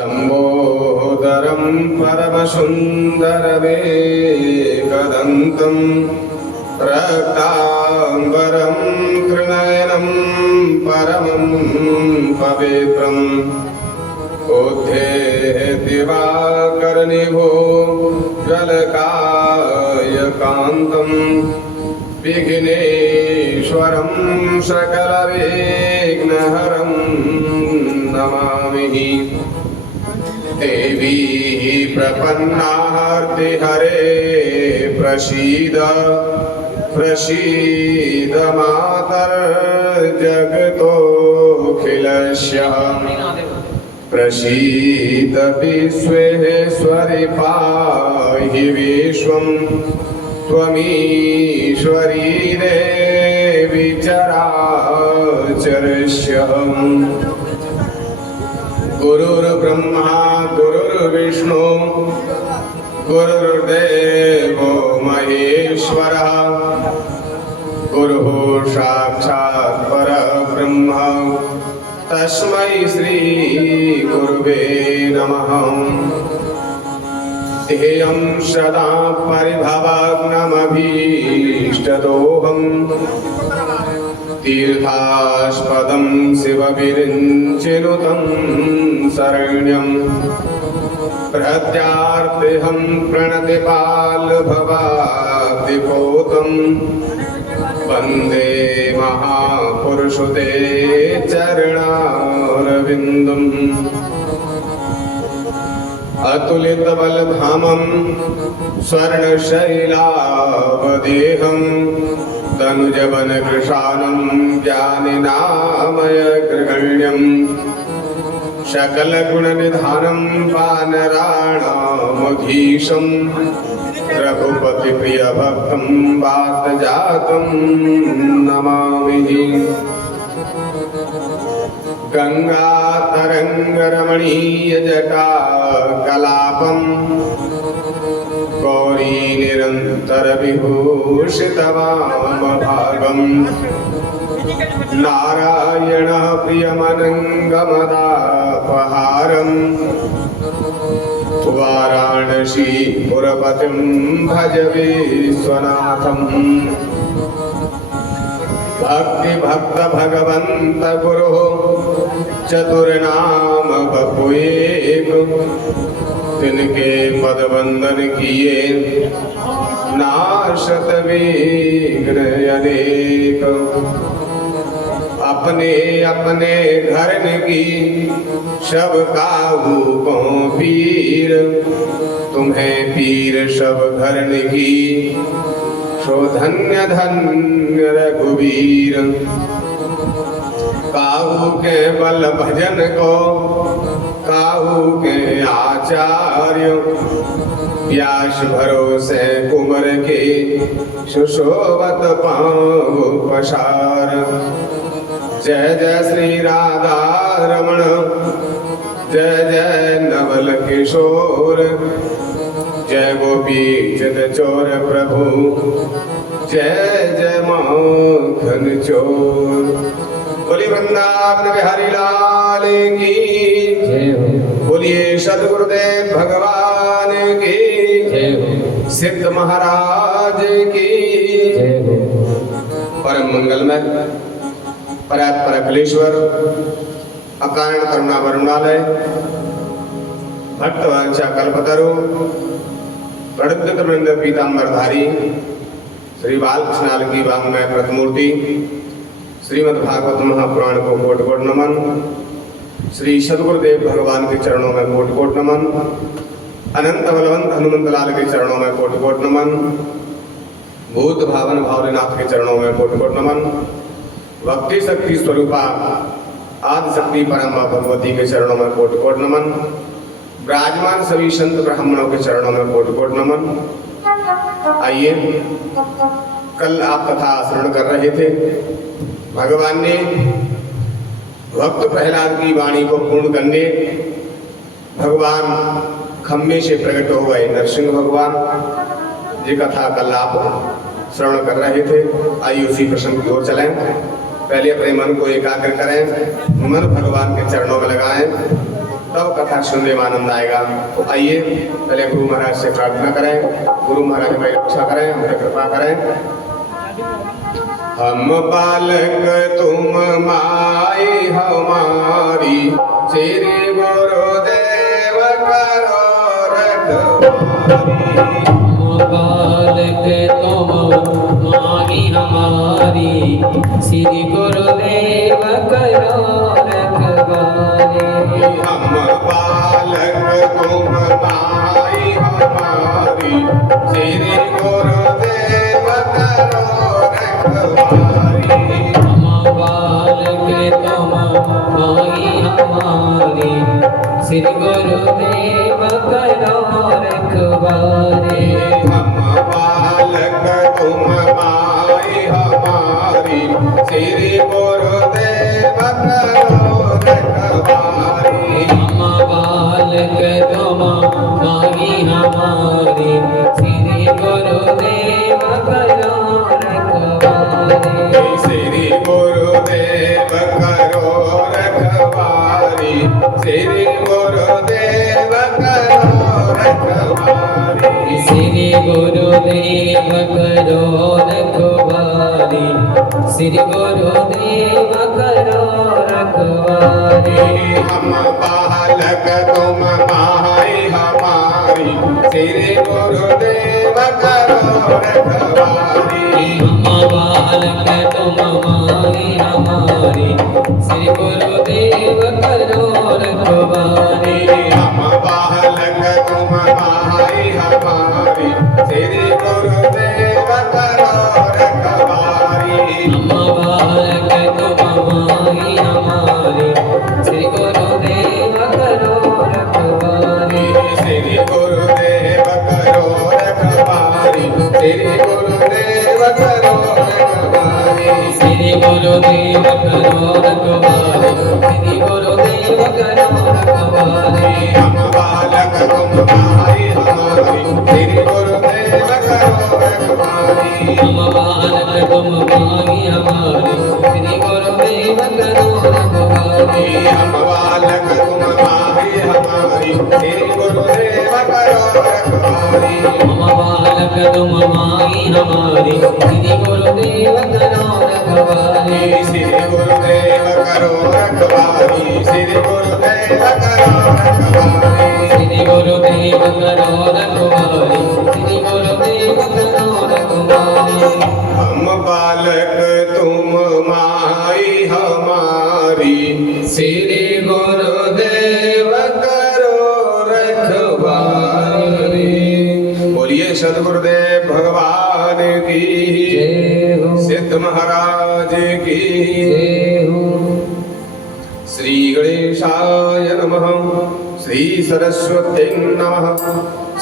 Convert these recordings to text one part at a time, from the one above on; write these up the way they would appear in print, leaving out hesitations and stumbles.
लंबोदरं परमसुन्दरमेकदन्तं रक्ताम्बरं त्रिनयनं परमं पवित्रम् दिवाकरनिभो जलकायकान्तं विघ्नेश्वरं सकलविघ्नहरं नमामि। देवी प्रपन्नार्तिहरे प्रसीद प्रसीद मातर्जगतोऽखिलस्य प्रसीद विश्वेश्वरि पाहि विश्वं त्वमीश्वरी देवी चराचरस्य। गुरुर्ब्रह्मा गुरुर्विष्णु गुरुर्देवो महेश्वरः गुरुः साक्षात् परब्रह्म तस्मै श्री गुरुवे नमः। ध्येयं सदा परिभवग्नमभीष्टदोहं तीर्थास्पदं शिवविरिञ्चिनुतं शरण्यं प्रत्यार्तिहं प्रणतिपालभवाब्धिपोतं वन्दे महापुरुषते चरणारविन्दम्। अतुलितबलधामं स्वर्णशैलावदेहं तनुजवनकृशानं ज्ञानिनामयग्रगण्यं सकलगुणनिधानं वानराणामधीशं रघुपतिप्रियभक्तं वातजातं नमामि। गंगातरंगरमणीयजटाकलापं गौरीनिरन्तरविभूषितवामभागं नारायणः प्रियमनङ्गमदापहारं वाराणसीपुरपतिं भज विश्वनाथम्। भक्ति भक्त भगवंत गुरु चतुर्नाम बपुएक तिनके पद वंदन किए नाशत विघ्न अनेक। अपने अपने घर की सब काहू को पीर तुम्हें पीर सब घर की सो धन्य धन्य रघुवीर। काहू के बल भजन को काहू के आचार्य व्यास भरोसे कुमर के सुशोभत पाँव पसार। जय जय श्री राधा रमण जय जय नवल किशोर जय गोपी चित चोर प्रभु जय जय माखन चोर। बोलिए वृंदावन बिहारी लाल की बोलिए सद्गुरुदेव भगवान की सिद्ध महाराज की। परम मंगलमय परात्पर अखिलेश्वर अकारण करुणा वरुणालय भक्तवांछा कल्पतरु प्रणित वृंद पीताम्बरधारी श्री बालकृष्णाल की वाङ्मय प्रतिमूर्ति श्रीमद् भागवत महापुराण को कोट कोट नमन। श्री सद्गुरुदेव भगवान के चरणों में कोट कोट नमन। अनंत बलवंत हनुमंत लाल के चरणों में कोट कोट नमन। भूत भावन भावनाथ के चरणों में कोट कोट नमन। भक्ति शक्ति स्वरूपा आदि शक्ति परम भगवती के चरणों में कोट कोट नमन। विराजमान सभी संत ब्राह्मणों के चरणों में कोट कोट नमन। आइए, कल आप कथा श्रवण कर रहे थे। भगवान ने भक्त प्रहलाद की वाणी को पूर्ण करने भगवान खम्भे से प्रकट हो गए नरसिंह भगवान। ये कथा कल आप श्रवण कर रहे थे। आइए उसी प्रसंग की ओर चलें। पहले अपने मन को एकाग्र करें, मन भगवान के चरणों में लगाएं। तब कथा सुनने में आनंद आएगा। तो आइए पहले गुरु महाराज से प्रार्थना करें, गुरु महाराज हमारी रक्षा करें, हमें कृपा करें। हम बालक तुम माई हमारी, श्री गुरुदेव करो रखवारी। हम बालक तुम माई हमारी, श्री गुरुदेव करो रखवारी। हम बालक तुम माई हमारी, श्री गुरुदेव करो रखवारी। हम बालक तुम माई हमारी, श्री गुरुदेव करो रखवारी। हम बालक तुम माई हमारी, श्री गुरुदेव करो रखवारी। हम बालक तुम माई हमारी, श्री गुरुदेव करो रखवारी। श्री गुरुदेव करो रखवारी, श्री गुरुदेव करो रखवारी। श्री गुरुदेव करो रखवारी, श्री गुरुदेव करो रखवारी। हम बालक तुम माई हमारी, श्री गुरुदेव करो रखवारी। हम बालक तुम माई हमारी, श्री गुरुदेव करो रखवारी। हम बालक तुम माई हमारी, श्री गुरुदेव करो रखवारी। हम बालक तुम माई हमारी, श्री गुरुदेव करो रखवारी। श्री गुरुदेव करो रखवारी, श्री गुरुदेव करो रखवारी। श्री गुरुदेव करो रखवारी, श्री गुरुदेव करो रखवारी। हम बालक तुम माई हमारी, श्री गुरुदेव करो रखवारी। हम बालक तुम माई हमारी, श्री गुरुदेव करो रखवारी। हम बालक तुम माई हमारी, श्री गुरुदेव करो रखवारी। हम बालक तुम माई हमारी, श्री गुरुदेव करो रखवारी। श्री गुरुदेव करो रखवारी, श्री गुरुदेव करो रखवारी। श्री गुरुदेव करो रखवारी, श्री गुरुदेव करो रखवारी। हम बालक तुम माई हमारी, श्री गुरुदेव करो रखवारी। बोलिए सद्गुरुदेव भगवान की, जय हो, सिद्ध महाराज की। जय हो। श्री गणेशाय नमः, श्री सरस्वती नमः,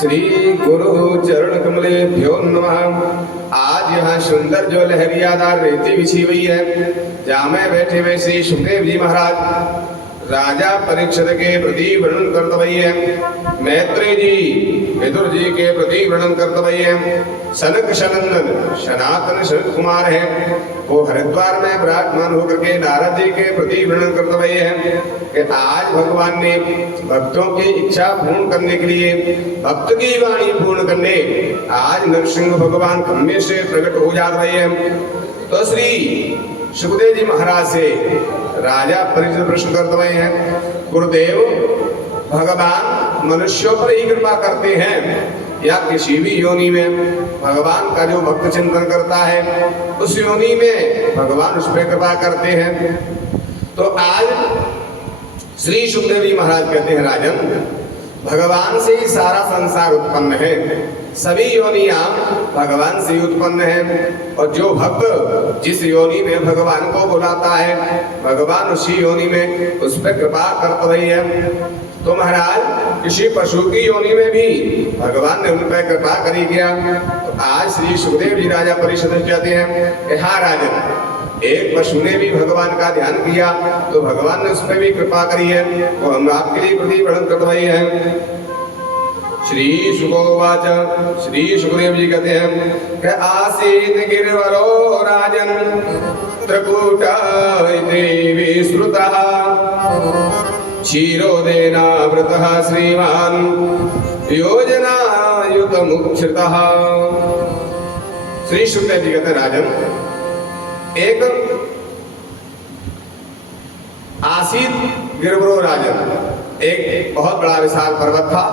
श्री गुरु चरण कमलेभ्यो नमः। आज यहाँ सुंदर जो लहरियादार रेती बिछी हुई है, जहाँ में बैठे हुए श्री सुखदेव जी महाराज राजा परीक्षित के प्रति वर्णन करते हुए हैं, मैत्री जी विदुर जी के प्रति वर्णन करते हुए हैं, सनक सनंदन सनातन सनत कुमार है, वो हरिद्वार में विराजमान होकर के नारद जी के प्रति वर्णन करते हुए हैं कि आज भगवान ने भक्तों की इच्छा पूर्ण करने के लिए, भक्त की वाणी पूर्ण करने आज नरसिंह भगवान खम्भे से प्रकट हो जा रहे हैं। तो श्री सुखदेव जी महाराज से राजा परीक्षित प्रश्न करते हुए हैं, गुरुदेव भगवान मनुष्यों पर ही कृपा करते हैं या किसी भी योनि में भगवान का जो भक्त चिंतन करता है उस योनि में भगवान उस पर कृपा करते हैं? तो आज श्री सुखदेव जी महाराज कहते हैं, राजन भगवान से ही सारा संसार उत्पन्न है, सभी योनियां भगवान से उत्पन्न है, और जो भक्त जिस योनि में भगवान को बुलाता है भगवान उसी योनि में उस पर कृपा करते रही है। तो महाराज किसी पशु की योनि में भी भगवान ने उन पर कृपा करी गया। तो आज श्री सुखदेव जी राजा परीक्षित कहते हैं कि हाँ राजन, एक पशु ने भी भगवान का ध्यान किया तो भगवान ने उस पर भी कृपा करी है, वो हम आपके लिए प्रतिवर्णन कर रहे हैं। श्री सुखोवाच, श्री सुखदेव जी कहते हैं कि आसीत गिरवरो राजन त्रिकूट देवी श्रुतः क्षीरोदेनावृतः श्रीमान् योजनायुतमुच्छ्रितः। श्री शुकदेव जी कहते राजन, एक आसीत गिरवरो राजन, एक बहुत बड़ा विशाल पर्वत था,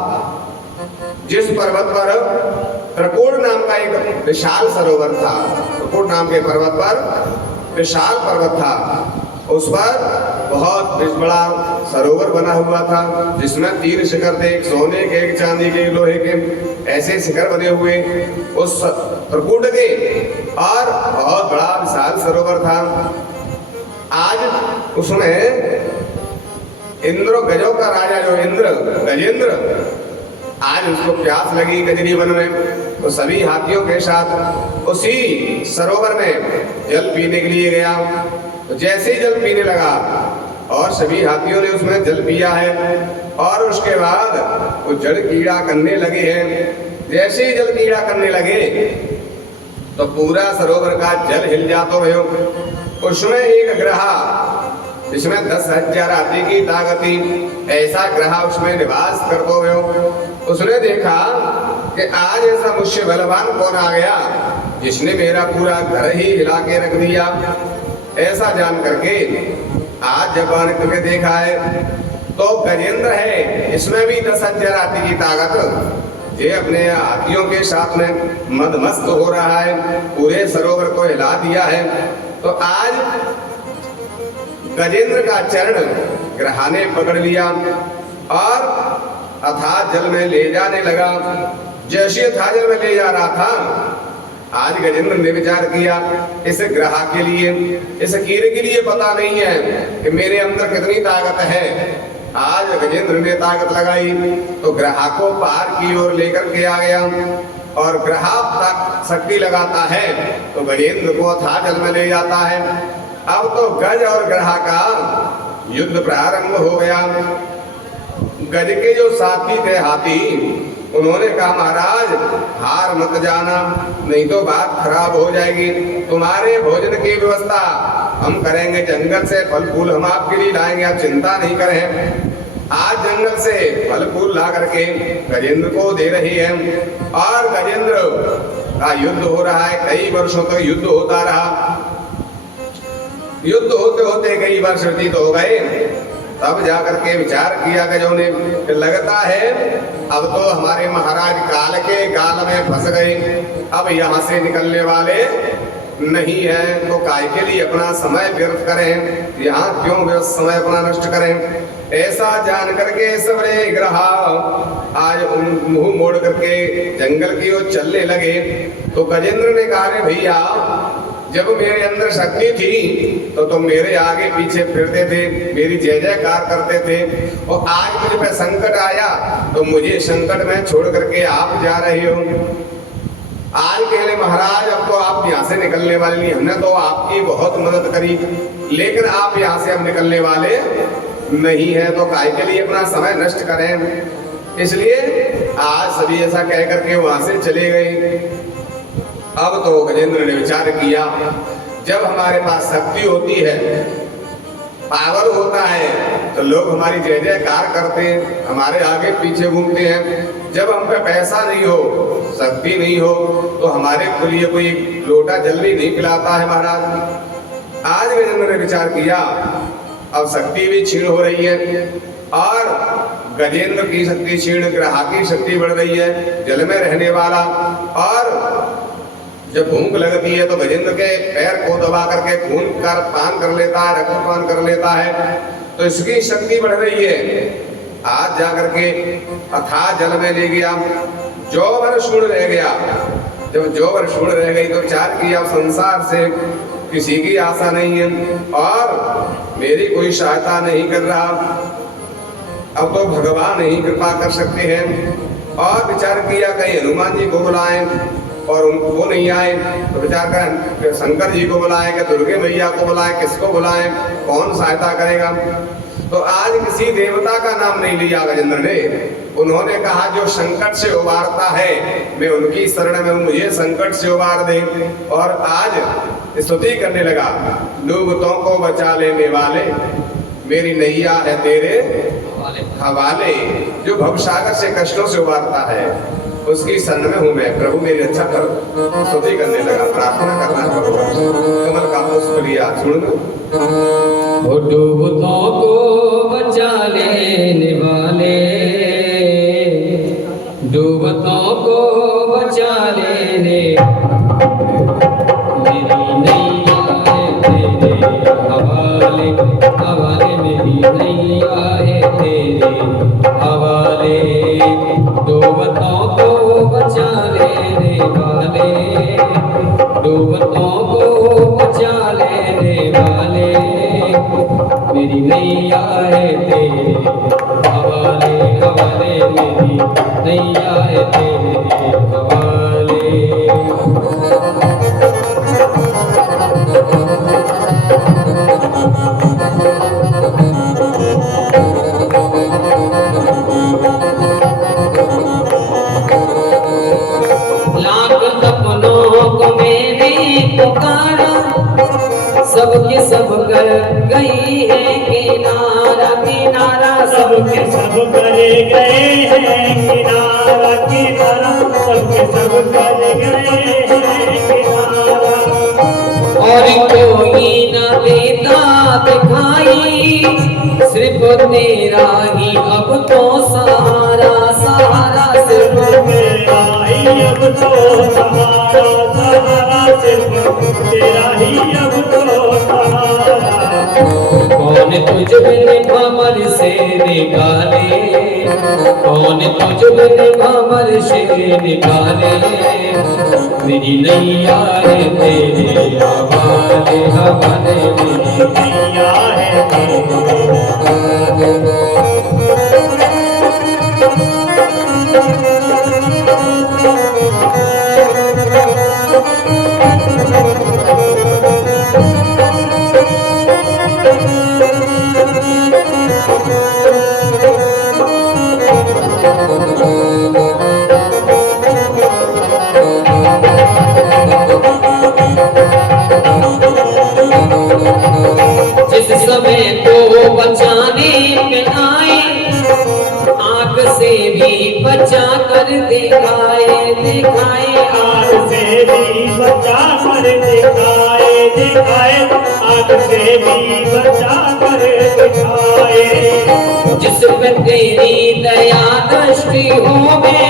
जिस पर्वत पर त्रिकोण नाम का एक विशाल सरोवर था। त्रिकोण नाम के पर्वत पर विशाल पर्वत था, उस पर बहुत बड़ा सरोवर बना हुआ था, जिसमें 3 शिखर थे, एक सोने के, एक चांदी के, लोहे के, ऐसे शिखर बने हुए उस त्रिकूट के, और बहुत बड़ा विशाल सरोवर था। आज उसमें इंद्र गजों का राजा जो इंद्र गजेंद्र, आज उसको प्यास लगी गजनी वन में, तो सभी हाथियों के साथ उसी सरोवर में जल पीने के लिए गया। तो जैसे ही जल पीने लगा और सभी हाथियों ने उसमें जल पिया है, और उसके बाद वो जल कीड़ा करने लगे हैं। जैसे ही जल कीड़ा करने लगे तो पूरा सरोवर का जल हिल जाता है। उसमें एक ग्रहा जिसमें 10,000 हाथी की ताकत थी, ऐसा ग्रह उसमें निवास करते हुए उसने देखा कि आज ऐसा मुझसे बलवान कौन आ गया जिसने मेरा पूरा घर ही हिला के रख दिया। ऐसा जान करके आज जब करके देखा है तो गजेंद्र है, इसमें भी 10,000 हाथी की ताकत, ये अपने हाथियों के साथ में मदमस्त हो रहा है, पूरे सरोवर को हिला दिया है। तो आज गजेंद्र का चरण ग्रह ने पकड़ लिया और अथाह जल में ले जाने लगा। जैसे अथाह जल में ले जा रहा था, आज गजेंद्र ने विचार किया इस ग्रह के लिए, इस कीड़े के लिए पता नहीं है कि मेरे अंदर कितनी ताकत है। आज गजेंद्र ने ताकत लगाई तो ग्रह को पार की ओर लेकर के आ गया, और ग्रह शक्ति लगाता है तो गजेंद्र को अथाह जल में ले जाता है। अब तो गज और ग्रह का युद्ध प्रारंभ हो गया। गज के जो साथी थे हाथी, उन्होंने कहा महाराज हार मत जाना, नहीं तो बात खराब हो जाएगी। तुम्हारे भोजन की व्यवस्था हम करेंगे, जंगल से फल फूल हम आपके लिए लाएंगे, आप चिंता नहीं करें। आज जंगल से फल फूल ला करके गजेंद्र को दे रही है, और गजेंद्र का युद्ध हो रहा है। कई वर्षों तक युद्ध होता रहा। युद्ध होते होते कई वर्ष व्यतीत हो गए, तब जाकर के विचार किया गजों ने, लगता है अब तो हमारे महाराज काल के गाल में फंस गए, अब यहाँ से निकलने वाले नहीं है, तो काय के लिए अपना समय व्यर्थ करें, यहाँ क्यों व्यर्थ समय अपना नष्ट करें। ऐसा जान करके सबरे ग्रह आज मुंह मोड़ करके जंगल की ओर चलने लगे। तो गजेंद्र ने कहा रे भैया, जब मेरे अंदर शक्ति थी तो तुम मेरे आगे पीछे फिरते थे, मेरी जय जयकार करते थे, और आज मुझे पे संकट आया तो मुझे संकट में छोड़ करके आप जा रहे हो। आज कहले महाराज अब तो आप यहाँ से निकलने वाले नहीं, हमने तो आपकी बहुत मदद करी, लेकिन आप यहाँ से अब निकलने वाले नहीं है, तो काय के लिए अपना समय नष्ट करें। इसलिए आज सभी ऐसा कह करके वहां से चले गए। अब तो गजेंद्र ने विचार किया, जब हमारे पास शक्ति होती है, पावर होता है, तो लोग हमारी जय जयकार करते हैं, हमारे आगे पीछे घूमते हैं। जब हम पे पैसा नहीं हो, शक्ति नहीं हो, तो हमारे लिए कोई लोटा जल भी नहीं पिलाता है महाराज। आज गजेंद्र ने विचार किया, अब शक्ति भी क्षीण हो रही है, और गजेंद्र की शक्ति क्षीण, ग्रह की शक्ति बढ़ रही है, जल में रहने वाला, और जब भूख लगती है तो गजेंद्र के पैर को दबा करके खून का पान कर लेता है, रक्त पान कर लेता है, तो इसकी शक्ति बढ़ रही है। आज जाकर के अथाह जल में ले गया, जो भर शूण रह गया। जब जो भर शूण रह गई तो विचार किया, संसार से किसी की आशा नहीं है और मेरी कोई सहायता नहीं कर रहा, अब तो भगवान ही कृपा कर सकते हैं। और विचार किया कहीं हनुमान जी को बुलाएं, और उनको नहीं आए, तो विचार करें शंकर जी को बुलाएं, कि दुर्गे मैया को बुलाएं, किसको बुलाएं, कौन सहायता करेगा। तो आज किसी देवता का नाम नहीं लिया गजेंद्र ने, उन्होंने कहा जो संकट से उबारता है मैं उनकी शरण में, मुझे संकट से उबार दे। और आज स्तुति करने लगा, डूबतों को बचा लेने वाले, मेरी नैया है तेरे हवाले जो भवसागर से कष्टों से उबारता है उसकी शरण में हूँ मैं। प्रभु मेरी रक्षा करो। स्तुति करने लगा, प्रार्थना करना करो। कमल का पुष्प लिया, चूर्ण डूबतों को बचा लेने वाले, डूबतों को बचा लेने, मेरी नैया है तेरे हवाले, हवाले मेरी नैया है तेरे हवाले। डूबतों को बचा लेने वाले, डूबतों को बचा लेने वाले, मेरी नैया है तेरे हवाले, हवाले मेरी नैया है तेरे हवाले। लाख सपनों को मैंने पुकारा, सबके सब कर गई है किनारा, किनारा सबके सब कर गए हैं किनारा, किनारा सबके सब कर गए हैं किनारा। और कोई न देता दिखाई, सिर्फ तेरा ही अब तो सहारा, सहारा सिर्फ तेरा ही अब तो सहारा, सहारा सिर्फ तेरा ही अब तो सहारा। कौन तुझ बिन भंवर से निकाले, कौन तुझ बिन भंवर से निकाले, मेरी नैया है तेरे हवाले, हवाले मेरी नैया है तेरे जिस समय को बचाने में आए, आग से भी बचा कर दिखाए, दिखाए आग से भी बचा कर दिखाए, दिखाए आग से भी बचा कर दिखाए। जिस पे तेरी दया दृष्टि होवे,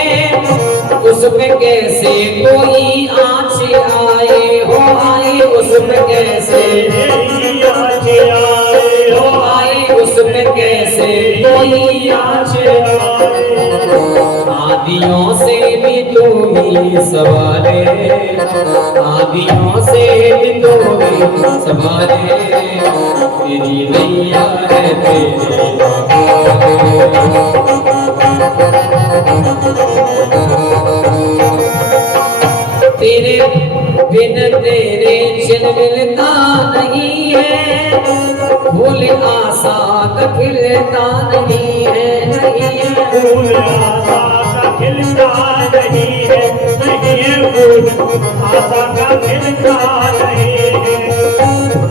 उस पे कैसे कोई आँच आए हो, आए उस पे कैसे यही आँच आए हो, आए उस पे कैसे कोई आँच आए। आदियों से भी तू ही सवारे, आदियों से भी तू ही सवारे, तेरी नैया है तेरे तेरे बिन तेरे चिन मिलता नहीं है, फूल आशा का खिलता नहीं है, नहीं है फूल आशा का खिलता नहीं है, नहीं है फूल आशा का खिलता नहीं है।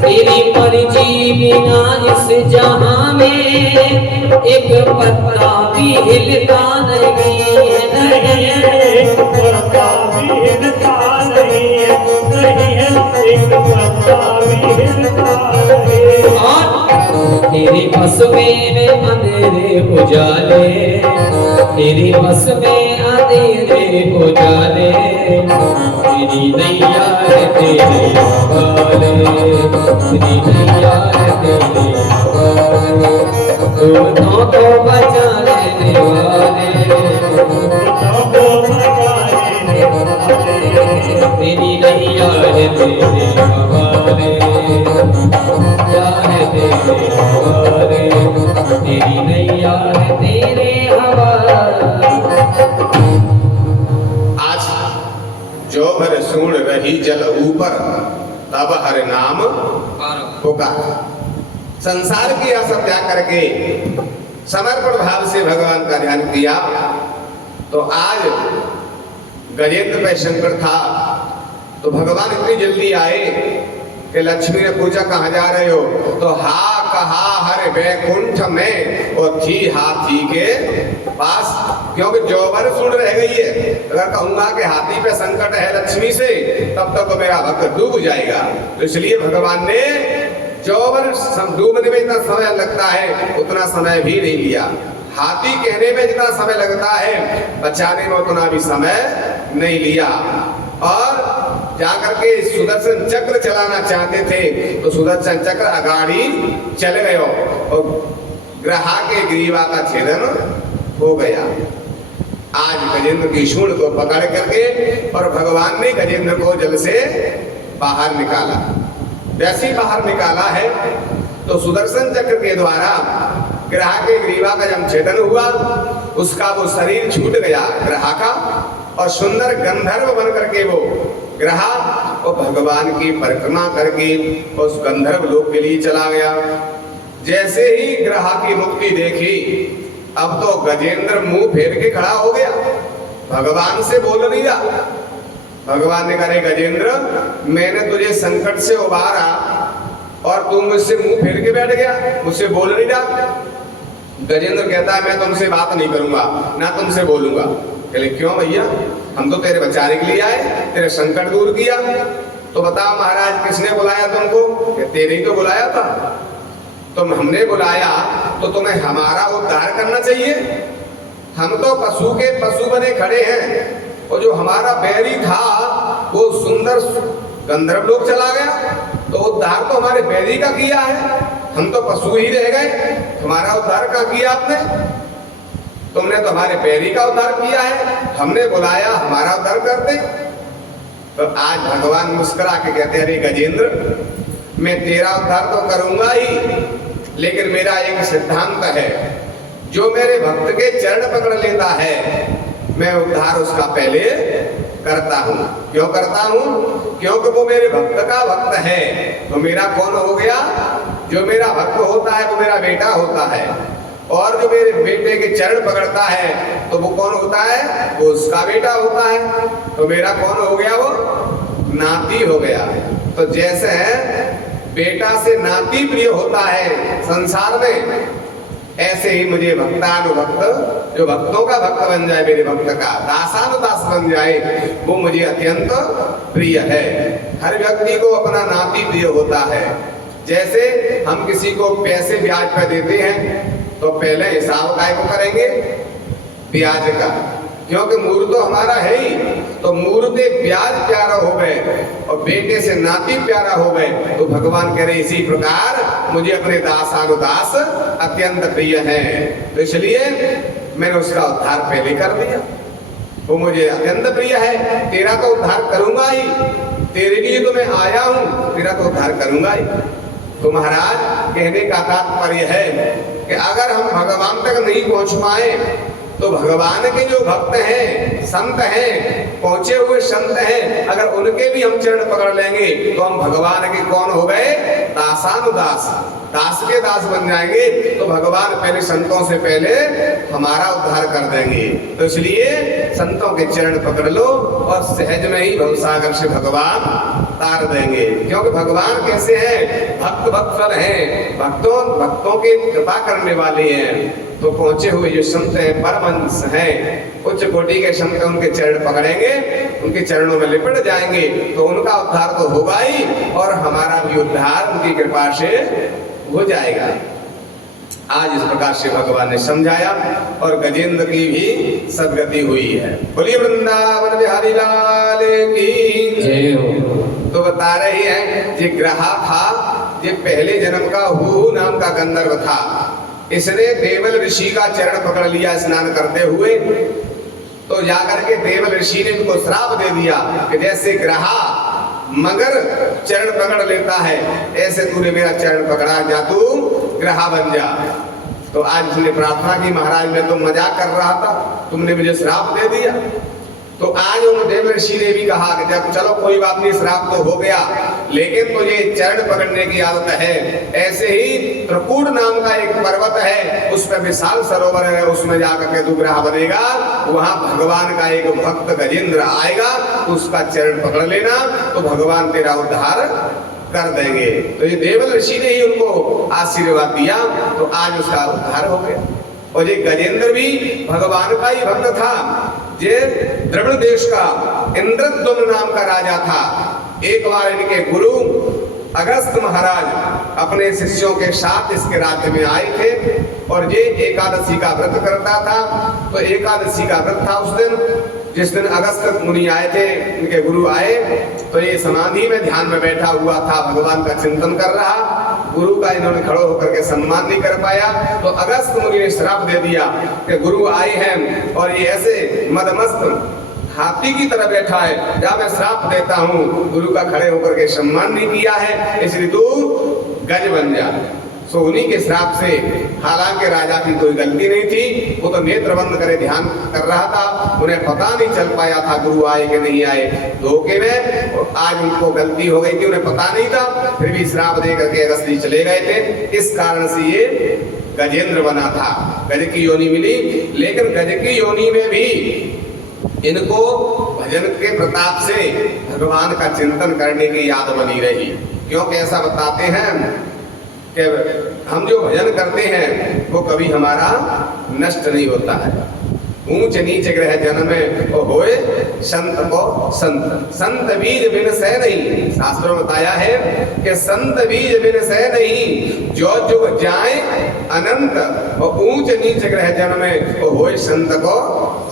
तेरी मर्जी बिना इस जहां में एक पत्ता भी हिलता नहीं है, नहीं है एक पत्ता भी हिलता नहीं है, नहीं है एक पत्ता भी हिलता नहीं है। और तेरी बस में अंधेरे उजाले, तेरी बस में अंधेरे उजाले, तेरी नैया है तेरे हवाले, तेरी नैया है तेरे हवाले। डूबतों को बचा लेने वाले, तेरी नैया है तेरे हवाले, नैया है तेरे हवाले, तेरी नैया है तेरे हवाले। आज जो भर सुन रही जल ऊपर, तब हर नाम पुकार। संसार की आशा त्याग करके समर्पण भाव से भगवान का ध्यान किया तो आज गजेंद्र पे संकट था, तो भगवान इतनी जल्दी आए कि लक्ष्मी ने पूछा कहाँ जा रहे हो, तो हा कहा हर वैकुंठ में और थी हाथी के पास। क्योंकि जौवर सुन रह गई है, अगर कहूंगा कि हाथी पे संकट है लक्ष्मी से, तब तक तो मेरा भक्त डूब जाएगा। तो इसलिए भगवान ने जौवर डूबने में इतना समय लगता है उतना समय भी नहीं लिया। हाथी कहने में जितना समय लगता है बचाने में उतना भी समय नहीं लिया। और जाकर के सुदर्शन चक्र चलाना चाहते थे तो सुदर्शन चक्र अगाड़ी चले गए और ग्रहा के ग्रीवा का छेदन हो गया। आज गजेंद्र की सूंड को पकड़ करके और भगवान ने गजेंद्र को जल से बाहर निकाला। वैसे बाहर निकाला है तो सुदर्शन चक्र के द्वारा ग्रह के ग्रीवा का जब छेदन हुआ, उसका वो शरीर छूट गया ग्रह का, और सुंदर गंधर्व बन करके वो ग्रह और भगवान की परिक्रमा करके उस गंधर्व लोक के लिए चला गया। जैसे ही ग्रह की मुक्ति देखी, अब तो गजेंद्र मुंह फेर के खड़ा हो गया, भगवान से बोल नहीं रहा। भगवान ने कहा गजेंद्र, मैंने तुझे संकट से उबारा और तू मुझसे मुंह फेर के बैठ गया, मुझसे बोल नहीं रहा। गजेंद्र कहता है मैं तुमसे बात नहीं करूंगा, ना तुमसे बोलूंगा। कहले क्यों भैया, हम तो तेरे बचाने के लिए आए, तेरे संकट दूर किया। तो बताओ महाराज किसने बुलाया तुमको? कि तेरे ही तो बुलाया था। तुम हमने बुलाया तो तुम्हें हमारा उद्धार करना चाहिए। हम तो पशु के पशु बने खड़े हैं, और जो हमारा बैरी था वो सुंदर गंधर्व लोक चला गया, तो उद्धार तो हमारे बैरी का किया है, हम तो पशु ही रह गए। हमारा उद्धार का किया आपने? तुमने तो हमारे बैरी का उद्धार किया है, हमने बुलाया हमारा उद्धार करते। तो आज भगवान मुस्कुरा के कहते हैं अरे गजेंद्र, मैं तेरा उद्धार तो करूंगा ही, लेकिन मेरा एक सिद्धांत है, जो मेरे भक्त के चरण पकड़ लेता है मैं उद्धार उसका पहले करता हूँ। क्यों करता हूँ? क्योंकि वो मेरे भक्त का भक्त है। तो मेरा कौन हो गया? जो मेरा भक्त होता है वो मेरा बेटा होता है, और जो मेरे बेटे के चरण पकड़ता है तो वो कौन होता है? वो उसका बेटा होता है। तो मेरा कौन हो गया? वो नाती हो गया। तो जैसे बेटा से नाती प्रिय होता है संसार में, ऐसे ही मुझे भक्तानुभक्त, जो भक्तों का भक्त बन जाए, मेरे भक्त का दासानुदास बन जाए, वो मुझे अत्यंत प्रिय है। हर व्यक्ति को अपना नाती प्रिय होता है। जैसे हम किसी को पैसे ब्याज पर देते हैं तो पहले हिसाब काय को करेंगे? ब्याज का, क्योंकि मूर्त तो हमारा है ही। तो मूर्ते ब्याज प्यारा हो गए और बेटे से नाती प्यारा हो गए। तो भगवान कह रहे इसी प्रकार मुझे अपने दासानुदास अत्यंत प्रिय है, तो इसलिए मैंने उसका उद्धार पहले कर दिया। वो मुझे अत्यंत प्रिय है, तेरा तो उद्धार करूंगा ही, तेरे लिए तो मैं आया हूं, तेरा तो उद्धार करूंगा ही। तो महाराज कहने का तात्पर्य है कि अगर हम भगवान तक नहीं पहुंच पाए तो भगवान के जो भक्त हैं, संत हैं, पहुंचे हुए संत हैं, अगर उनके भी हम चरण पकड़ लेंगे तो हम भगवान के कौन हो गए? दासानुदास, दास के दास बन जाएंगे। तो भगवान पहले संतों से पहले हमारा उद्धार कर देंगे। तो इसलिए संतों के चरण पकड़ लो और सहज में ही भवसागर से भगवान तार देंगे। क्योंकि भगवान कैसे हैं? भक्त वत्सल हैं, भक्तों के कृपा करने वाले हैं। तो पहुंचे हुए जो संत हैं, परमहंस हैं, उच्च कोटि के संत, उनके चरण पकड़ेंगे, उनके चरणों में लिपट जाएंगे तो उनका उद्धार तो होगा ही, और हमारा भी उद्धार उनकी कृपा से हो जाएगा। आज इस प्रकार से भगवान ने समझाया और गजेंद्र की भी सदगति हुई है। बोलिए वृंदावन बिहारी लाल की जय हो। तो बता रही है ये ग्रहा था, ये पहले जन्म का हु नाम का गंधर्व था। इसने देवल ऋषि का चरण पकड़ लिया स्नान करते हुए, तो जाकर के देवल ऋषि ने इनको श्राप दे दिया कि जैसे ग्रहा मगर चरण पकड़ लेता है, ऐसे तूने मेरा चरण पकड़ा, जा तू ग्रहा बन जा। तो आज उसने प्रार्थना की, महाराज मैं तो मजाक कर रहा था, तुमने मुझे श्राप दे दिया। तो आज उन देव ऋषि ने भी कहा कि जब चलो कोई बात नहीं, श्राप तो हो गया, लेकिन तुझे चरण पकड़ने की आदत है। ऐसे ही त्रिकूट नाम का एक पर्वत है, उस पर विशाल सरोवर है, उसमें जाकर के तू ग्रह बनेगा, वहां भगवान का एक भक्त गजेंद्र आएगा, उसका चरण पकड़ लेना तो भगवान तेरा उद्धार कर देंगे। तो ये देवल ऋषि ने ही उनको आशीर्वाद दिया, तो आज उसका उद्धार हो गया। और ये गजेंद्र भी भगवान का ही भक्त था। ये द्रविड़ देश का इंद्रद्युम्न नाम का राजा था। एक बार इनके गुरु अगस्त महाराज अपने शिष्यों के साथ इसके राज्य में आए थे और ये एकादशी का व्रत करता था। तो एकादशी का व्रत था उस दिन, जिस दिन अगस्त मुनि आए थे, इनके गुरु आए, तो ये समाधि में ध्यान में बैठा हुआ था, भगवान का चिंतन कर रहा। गुरु का इन्होंने खड़े होकर के सम्मान नहीं कर पाया, तो अगस्त मुनि ने श्राप दे दिया कि गुरु आए हैं और ये ऐसे मदमस्त हाथी की तरह बैठा है, या मैं श्राप देता हूँ, गुरु का खड़े होकर के सम्मान नहीं किया है, इसलिए तू गज बन जा। सो उन्हीं के श्राप से, हालांकि राजा की कोई गलती नहीं थी, वो तो नेत्र बंद करे ध्यान कर रहा था, उन्हें पता नहीं चल पाया था गुरु आए कि नहीं आए, धोखे में। और आज उनको गलती हो गई थी, उन्हें पता नहीं था, फिर भी श्राप दे करके अगस्त जी चले गए थे। इस कारण से ये गजेंद्र बना था, गज की योनि मिली। लेकिन गज की योनि में भी इनको भजन के प्रताप से भगवान का चिंतन करने की याद बनी रही। क्योंकि ऐसा बताते हैं कि हम जो भजन करते हैं वो कभी हमारा नष्ट नहीं होता है। ऊंच नीच ग्रह जन्म में होए संत को संत, संत बीज बिन सह नहीं। शास्त्रों में बताया है कि संत बीज बिन सह नहीं, जो जुग जाए अनंत। और ऊंच नीच ग्रह जन्म में होए संत को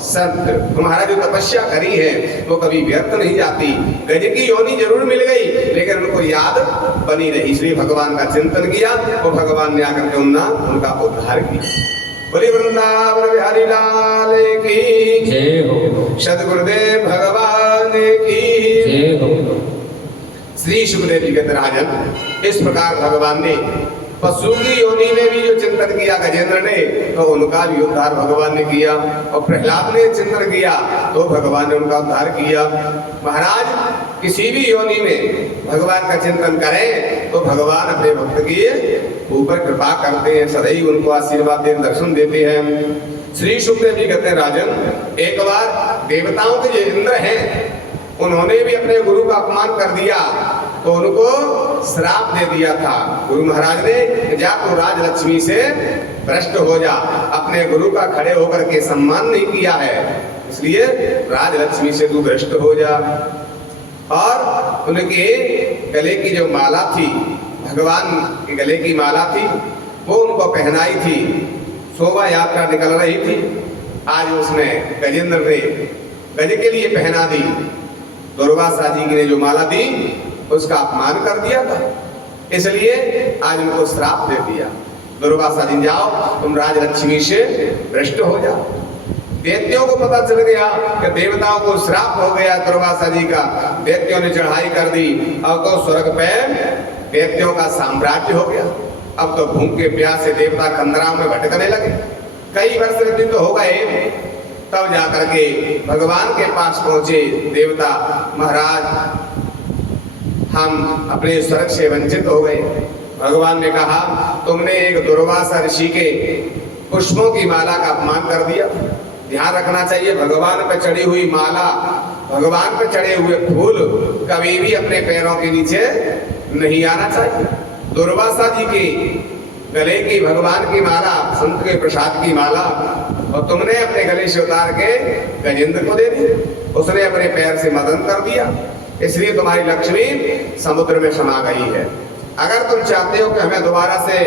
संत। तुम्हारा जो तपस्या करी है वो कभी व्यर्थ नहीं जाती। गज की योनि जरूर मिल गई, लेकिन उनको याद बनी रही, इसलिए भगवान का चिंतन किया और भगवान ने आकर के उनका उद्धार किया। बोले वृंदावन बिहारी लाल की जय हो, सदगुरुदेव भगवान की जय हो। श्री सुखदेव जी कहते राजन, इस प्रकार भगवान ने पशु की योनि में भी जो चिंतन किया गजेंद्र ने, तो उनका भी उद्धार भगवान ने किया। और प्रहलाद ने चिंतन किया तो भगवान ने उनका उद्धार किया। महाराज किसी भी योनि में भगवान का चिंतन करें तो भगवान अपने भक्त के ऊपर कृपा करते हैं, सदैव उनको आशीर्वाद दे, दर्शन देते हैं। श्री सुखदेव जी कहते हैं राजन, एक बार देवताओं के जो इंद्र हैं उन्होंने भी अपने गुरु का अपमान कर दिया, तो उनको श्राप दे दिया था। गुरु महाराज ने, जा तो राजलक्ष्मी से भ्रष्ट हो जा, अपने गुरु का खड़े होकर के सम्मान नहीं किया है, इसलिए राजलक्ष्मी से तू भ्रष्ट हो जा। और उनके गले की जो माला थी, भगवान के गले की माला थी, वो उनको पहनाई थी, शोभा यात्रा निकल रही थी। आज उसमें गजेंद्र ने गज के लिए पहना दी, दुर्वासा जी की ने जो माला दी उसका अपमान कर दिया था, इसलिए आज उनको श्राप दे दिया। दुर्वासा जी जाओ, तुम राजलक्ष्मी से भ्रष्ट हो जाओ। दैत्यों को पता चल गया कि देवताओं को श्राप हो गया दुर्वासा जी का, दैत्यों ने चढ़ाई कर दी, अब तो स्वर्ग पे दैत्यों का साम्राज्य हो गया। अब तो भूख के प्यास से देवता कंदराओं में भटकने लगे। कई वर्ष व्यतीत हो गए, तब जाकर के भगवान के पास पहुंचे देवता, महाराज हम अपने स्वर्ग से वंचित हो गए। भगवान ने कहा, तुमने एक दुर्वासा ऋषि के पुष्पों की माला का अपमान कर दिया। ध्यान रखना चाहिए, भगवान पर चढ़ी हुई माला, भगवान पर चढ़े हुए फूल कभी भी अपने पैरों के नीचे नहीं आना चाहिए। दुर्वासा जी की गले की भगवान की माला, संत के प्रसाद की माला, और तुमने अपने गले से उतार के गजेंद्र को दे दी, उसने अपने पैर से मदन कर दिया, इसलिए तुम्हारी लक्ष्मी समुद्र में समा गई है। अगर तुम चाहते हो कि हमें दोबारा से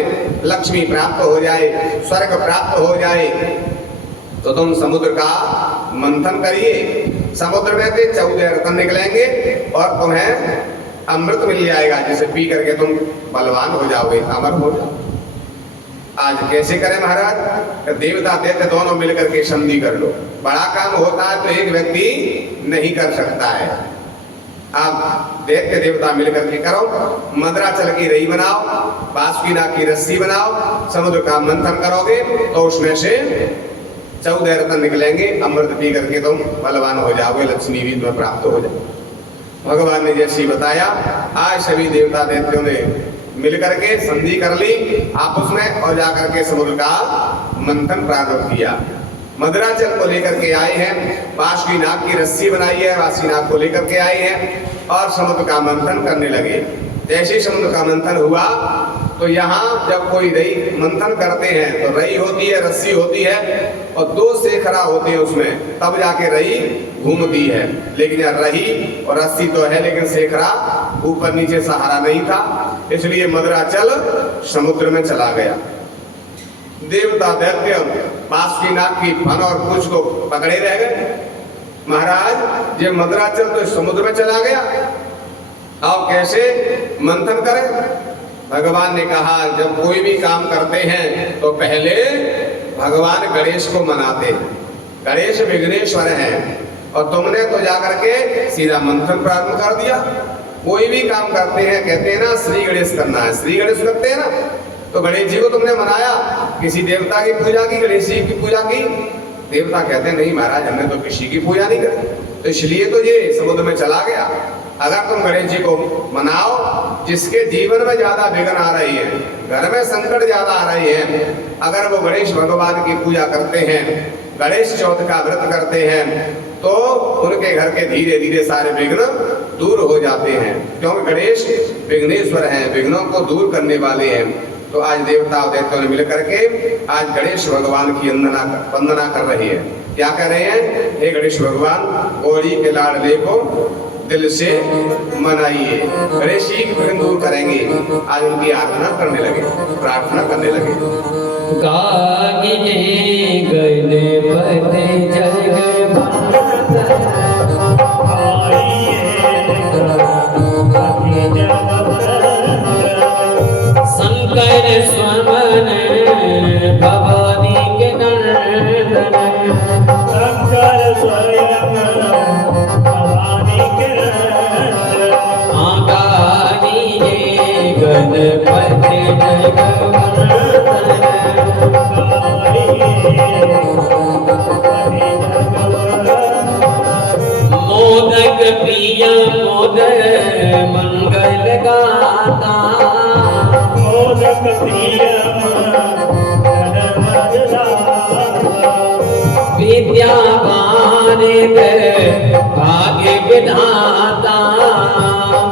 लक्ष्मी प्राप्त हो जाए, स्वर्ग प्राप्त हो जाए, तो तुम समुद्र का मंथन करिए। समुद्र में से 14 रत्न निकलेंगे और तुम्हें अमृत मिल जाएगा, जिसे पी करके तुम बलवान हो जाओगे, अमर हो जाओ। आज कैसे करें महाराज? देवता दैत्य दोनों मिलकर के संधि कर लो। बड़ा काम होता है तो एक व्यक्ति नहीं कर सकता है, आप दैत्य देवता मिलकर के करो। मद्राचल की रई बनाओ, बासुकीनाग की रस्सी बनाओ, समुद्र का मंथन करोगे तो उसमें से 14 रत्न निकलेंगे, अमृत पी करके तुम बलवान हो जाओगे, लक्ष्मी भी तुम्हें प्राप्त हो जाए। भगवान ने जैसे बताया, आज सभी देवता दैत्यों ने मिलकर के संधि कर ली आपस में और जाकर के समुद्र का मंथन प्रारंभ किया। मद्राचल को लेकर के आए हैं, बासुकीनाग की रस्सी बनाई है, बासुकीनाग को लेकर के आए हैं और समुद्र का मंथन करने लगे। जैसे समुद्र का मंथन हुआ तो यहाँ जब कोई रई मंथन करते हैं तो रई होती है, रस्सी होती है और दो शेखरा होते हैं उसमें, तब जाके रई घूमती है। लेकिन यार रही और रस्सी तो है लेकिन शेखरा ऊपर नीचे सहारा नहीं था, इसलिए मदराचल समुद्र में चला गया। देवता दैत्य बासुकी नाग की फन और पूंछ को पकड़े रह गए। महाराज ये मदराचल तो समुद्र में चला गया, अब कैसे मंथन करें? भगवान ने कहा जब कोई भी काम करते हैं तो पहले भगवान गणेश को मनाते हैं। गणेश विघ्नेश्वर हैं और तुमने तो जाकर के सीधा मंथन प्रारंभ कर दिया। कोई भी काम करते हैं कहते हैं ना श्री गणेश करना है, श्री गणेश करते हैं ना, तो गणेश जी को तुमने मनाया, किसी देवता की पूजा की, गणेश जी की पूजा की? देवता कहते हैं नहीं महाराज हमने तो किसी की पूजा नहीं करी, तो इसलिए तो ये समुद्र में चला गया। अगर तुम गणेश जी को मनाओ, जिसके जीवन में ज्यादा विघ्न आ रही है, घर में संकट ज्यादा आ रही है, अगर वो गणेश भगवान की पूजा करते हैं, गणेश चौथ का व्रत करते हैं, तो उनके घर के धीरे धीरे सारे विघ्न दूर हो जाते हैं, क्योंकि गणेश विघ्नेश्वर हैं, विघ्नों को दूर करने वाले हैं। तो आज देवता और दैत्यों ने मिलकर के आज गणेश भगवान की वंदना कर रही है। क्या कर रहे हैं? हे गणेश भगवान, गौरी के लाडले को दिल से मनाइए। गणेश जी विघ्न दूर करेंगे। आज उनकी आराधना करने लगे, प्रार्थना करने लगे। गागिने गणपति शंकर स्वमन भवानी के नंदन, शंकर स्वयं भवानी के नंदन। गागिने गणपति मोदक प्रिय मोदक मंगल गाता, मोदक प्रिय विद्यावान भाग्य विधाता,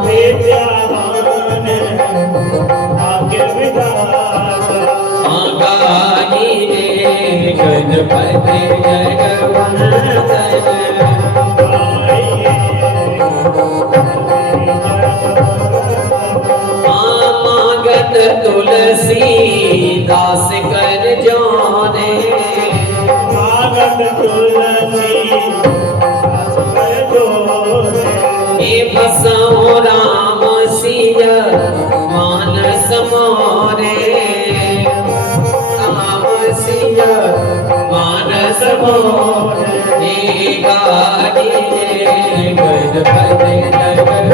विद्यावान भाग्य विधाता। गागिने गणपति जगवंदन, मागत तुलसी दास कर जाने, मागत तुलसी दास कर जाने। हे बसो राम सिया मानस मोरे, राम सिया मानस मोरे। हे गागिने गणपति जगवंदन,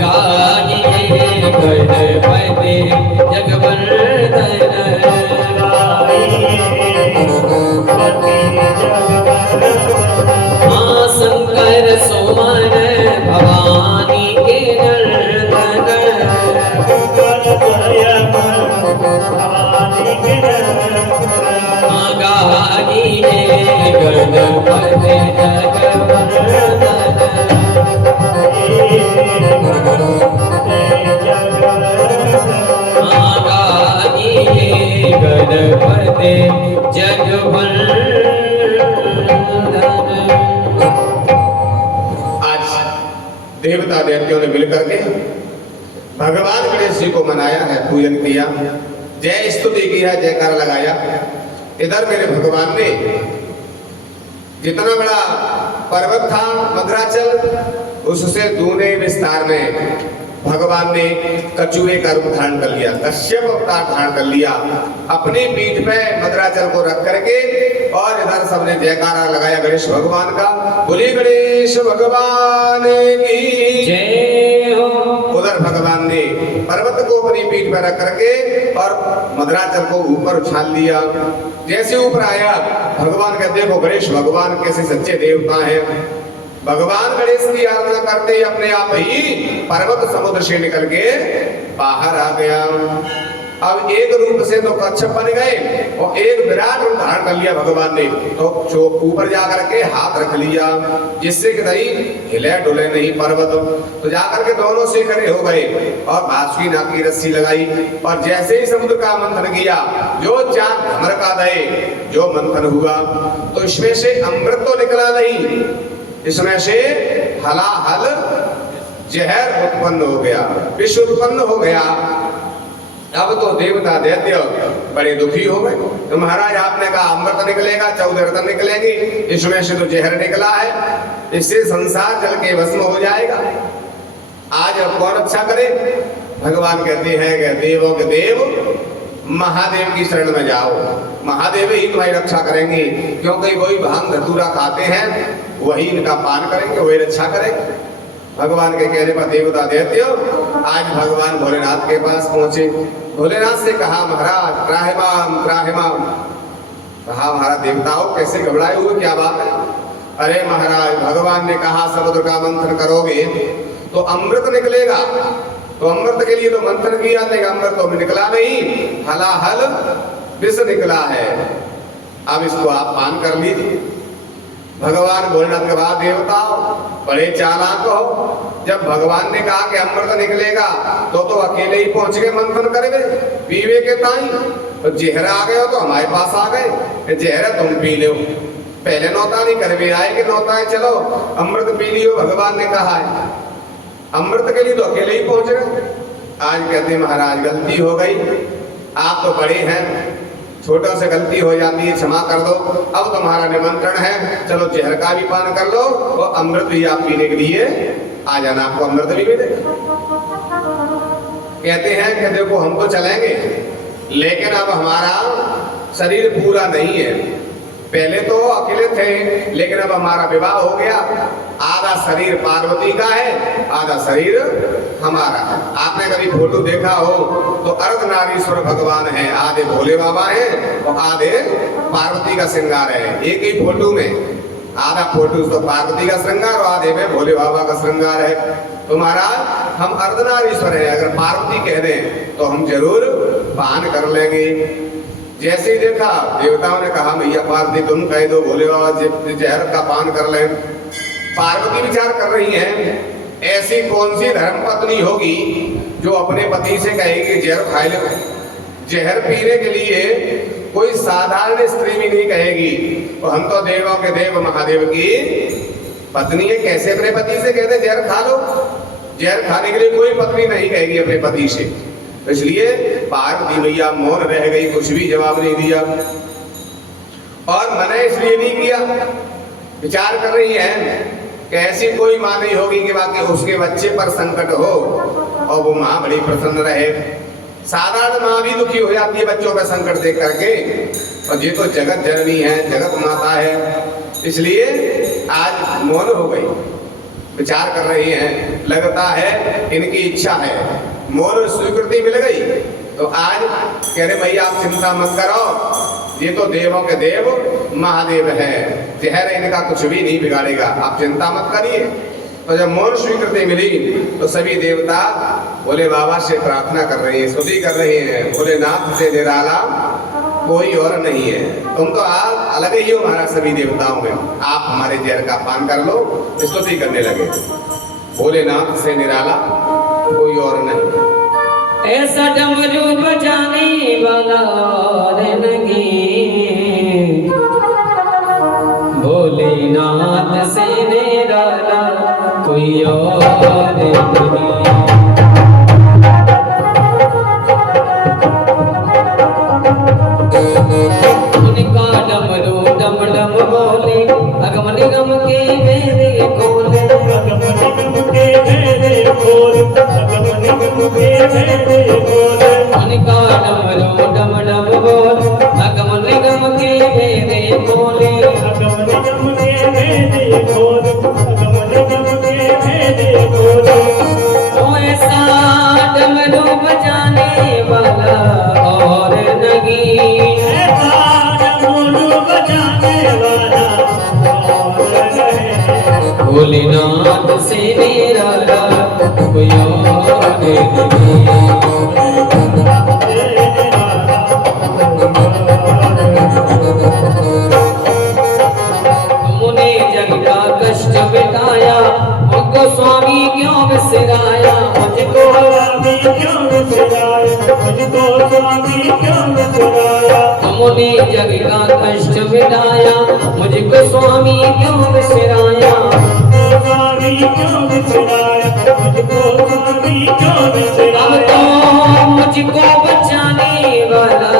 गागिने गणपति जगवंदन, हाँ शंकर सुमन भवानी के नंदन, हाँ गागिने गणपति जगवंदन, हाँ गागिने गणपति जगवंदन। आज देवता दैत्यों ने मिलकर के भगवान गणेश जी को मनाया है, पूजन किया, जय स्तुति की है, जयकार लगाया। इधर मेरे भगवान ने जितना बड़ा पर्वत था मद्राचल, उससे दूने विस्तार में भगवान ने कछुए का रूप धारण कर लिया, कश्यप अवतार धारण कर लिया, अपनी पीठ पे मद्राचल को रख करके, और इधर सबने जयकारा लगाया गणेश भगवान का, बोली गणेश भगवान की जय हो। उधर भगवान ने पर्वत को अपनी पीठ पर रख करके और मद्राचल को ऊपर उछाल दिया। जैसे ऊपर आया भगवान का, देखो गणेश भगवान कैसे सच्चे देवता हैं। भगवान गणेश की आराधना करते ही अपने आप ही पर्वत समुद्र से निकल के बाहर आ गया। अब एक रूप से तो कच्छप बन गए और एक विराट रूप धारण कर लिया भगवान ने, तो जो ऊपर जाकर के हाथ रख लिया जिससे कि नहीं हिले डुले नहीं पर्वत। तो जाकर के दोनों से खड़े हो गए और बांसुरी नाग की रस्सी लगाई और जैसे ही समुद्र का मंथन किया, जो चार भमर का दे जो मंथन हुआ, तो इसमें से अमृत तो निकला नहीं, इसमें से हलाहल जहर उत्पन्न हो गया, विष उत्पन्न हो गया। अब तो देवता दैत्य बड़े दुखी हो गए। तो महाराज आपने कहा अमृत निकलेगा, 14 रत्न निकलेंगे, इसमें से तो जहर निकला है, इससे संसार जल के भस्म हो जाएगा। आज अब कौन रक्षा करे? भगवान कहते हैं कि देवों के देव महादेव की शरण में जाओ, महादेव ही तुम्हारी रक्षा करेंगे, क्योंकि वही भांग धतूरा खाते हैं, वही इनका पान करेंगे, वही रक्षा करेंगे। भगवान के कहने पर देवता दैत्य आज भगवान भोलेनाथ के पास पहुंचे। भोलेनाथ से कहा महाराज त्राहिमाम त्राहिमाम। कहा महाराज देवताओं कैसे घबराए हुए, क्या बात है? अरे महाराज भगवान ने कहा समुद्र का मंथन करोगे तो अमृत निकलेगा, तो अमृत के लिए तो मंथन किया, लेकिन अमृत तो निकला नहीं, हलाहल विष निकला है, अब इसको आप पान कर लीजिए। भगवान भोलेनाथ के बाद देवताओं बड़े चालाक हो, जब भगवान ने कहा कि अमृत निकलेगा तो अकेले ही पहुंच गए मंथन करेंगे पीवे के ताई, तो जहर आ गए हो तो हमारे पास आ गए, जहर तुम पी लो, पहले नौता नहीं करवे आए कि नौता है चलो अमृत पी लियो, भगवान ने कहा है। अमृत के लिए तो अकेले ही पहुंच गए। आज कहते महाराज गलती हो गई, आप तो बड़े हैं, छोटा से गलती हो जाती है, क्षमा कर दो, अब तुम्हारा निमंत्रण है, चलो जहर का भी पान कर लो और अमृत भी आप पीने के लिए आ जाना, आपको अमृत भी मिलेगा। कहते हैं कि देखो हम तो चलेंगे, लेकिन अब हमारा शरीर पूरा नहीं है, पहले तो अकेले थे, लेकिन अब हमारा विवाह हो गया, आधा शरीर पार्वती का है, आधा शरीर हमारा है। आपने कभी फोटो देखा हो तो अर्धनारीश्वर भगवान है, आधे भोले बाबा हैं और आधे पार्वती का श्रृंगार है, एक ही फोटो में आधा फोटो तो पार्वती का श्रृंगार और आधे में भोले बाबा का श्रृंगार है। तो महाराज हम अर्धनारीश्वर है, अगर पार्वती कह दें तो हम जरूर पान कर लेंगे। जैसे ही देखा देवताओं ने कहा भैया पार्वती तुम कह दो, भोले बाबा जहर का पान कर लें। पार्वती विचार कर रही हैं ऐसी कौन सी धर्म पत्नी होगी जो अपने पति से कहेगी जहर खा ले। जहर पीने के लिए कोई साधारण स्त्री भी नहीं कहेगी, और हम तो देवों के देव महादेव की पत्नी है, कैसे अपने पति से कहते जहर खा लो? जहर खाने के लिए कोई पत्नी नहीं कहेगी अपने पति से। तो इसलिए पार्वती मैया मौन रह गई, कुछ भी जवाब नहीं दिया। और मैंने इसलिए नहीं किया, विचार कर रही है कि ऐसी कोई माँ नहीं होगी कि बाकी उसके बच्चे पर संकट हो और वो माँ बड़ी प्रसन्न रहे। साधारण माँ भी दुखी हो जाती है बच्चों पर संकट देख करके, और ये तो जगत जननी है, जगत माता है, इसलिए आज मौन हो गई, विचार कर रही हैं। लगता है इनकी इच्छा है, मौन स्वीकृति मिल गई। तो आज कह रहे भैया आप चिंता मत करो, ये तो देवों के देव महादेव है, जहर इनका कुछ भी नहीं बिगाड़ेगा, आप चिंता मत करिए। तो जब मौन स्वीकृति मिली तो सभी देवता भोले बाबा से प्रार्थना कर रहे हैं, स्तुति कर रहे हैं, भोलेनाथ से निराला कोई और नहीं है, तुम तो आप अलग ही हो महाराज सभी देवताओं में, आप हमारे जहर का पान कर लो। स्तुति करने लगे, भोलेनाथ से निराला कोई और नहीं। ऐसा डमरू बजाने वाला और नहीं, भोलेनाथ से निराला कोई और नहीं। उनका डमरू डम डम बोले, अगम निगम के वेदे खोले, अगम निगम के वेदे खोले, अगम निगम के वेदे खोले। उनका डमरू डम डम बोले, अगम निगम के वेदे खोले, अगम निगम के वेदे खोले, अगम निगम के वेदे खोले। तो ऐसा डमरू बजाने वाला और नहीं, ऐसा डमरू बजाने वाला और नहीं। भोलेनाथ से निराला कोई और नहीं। स्वामी क्यों बिसराया हमने जग का कष्ट मिटाया मुझको स्वामी क्यों बिसराया स्वामी क्यों बिसराया मुझको स्वामी क्यों अब बिसराया तो मुझको बचाने वाला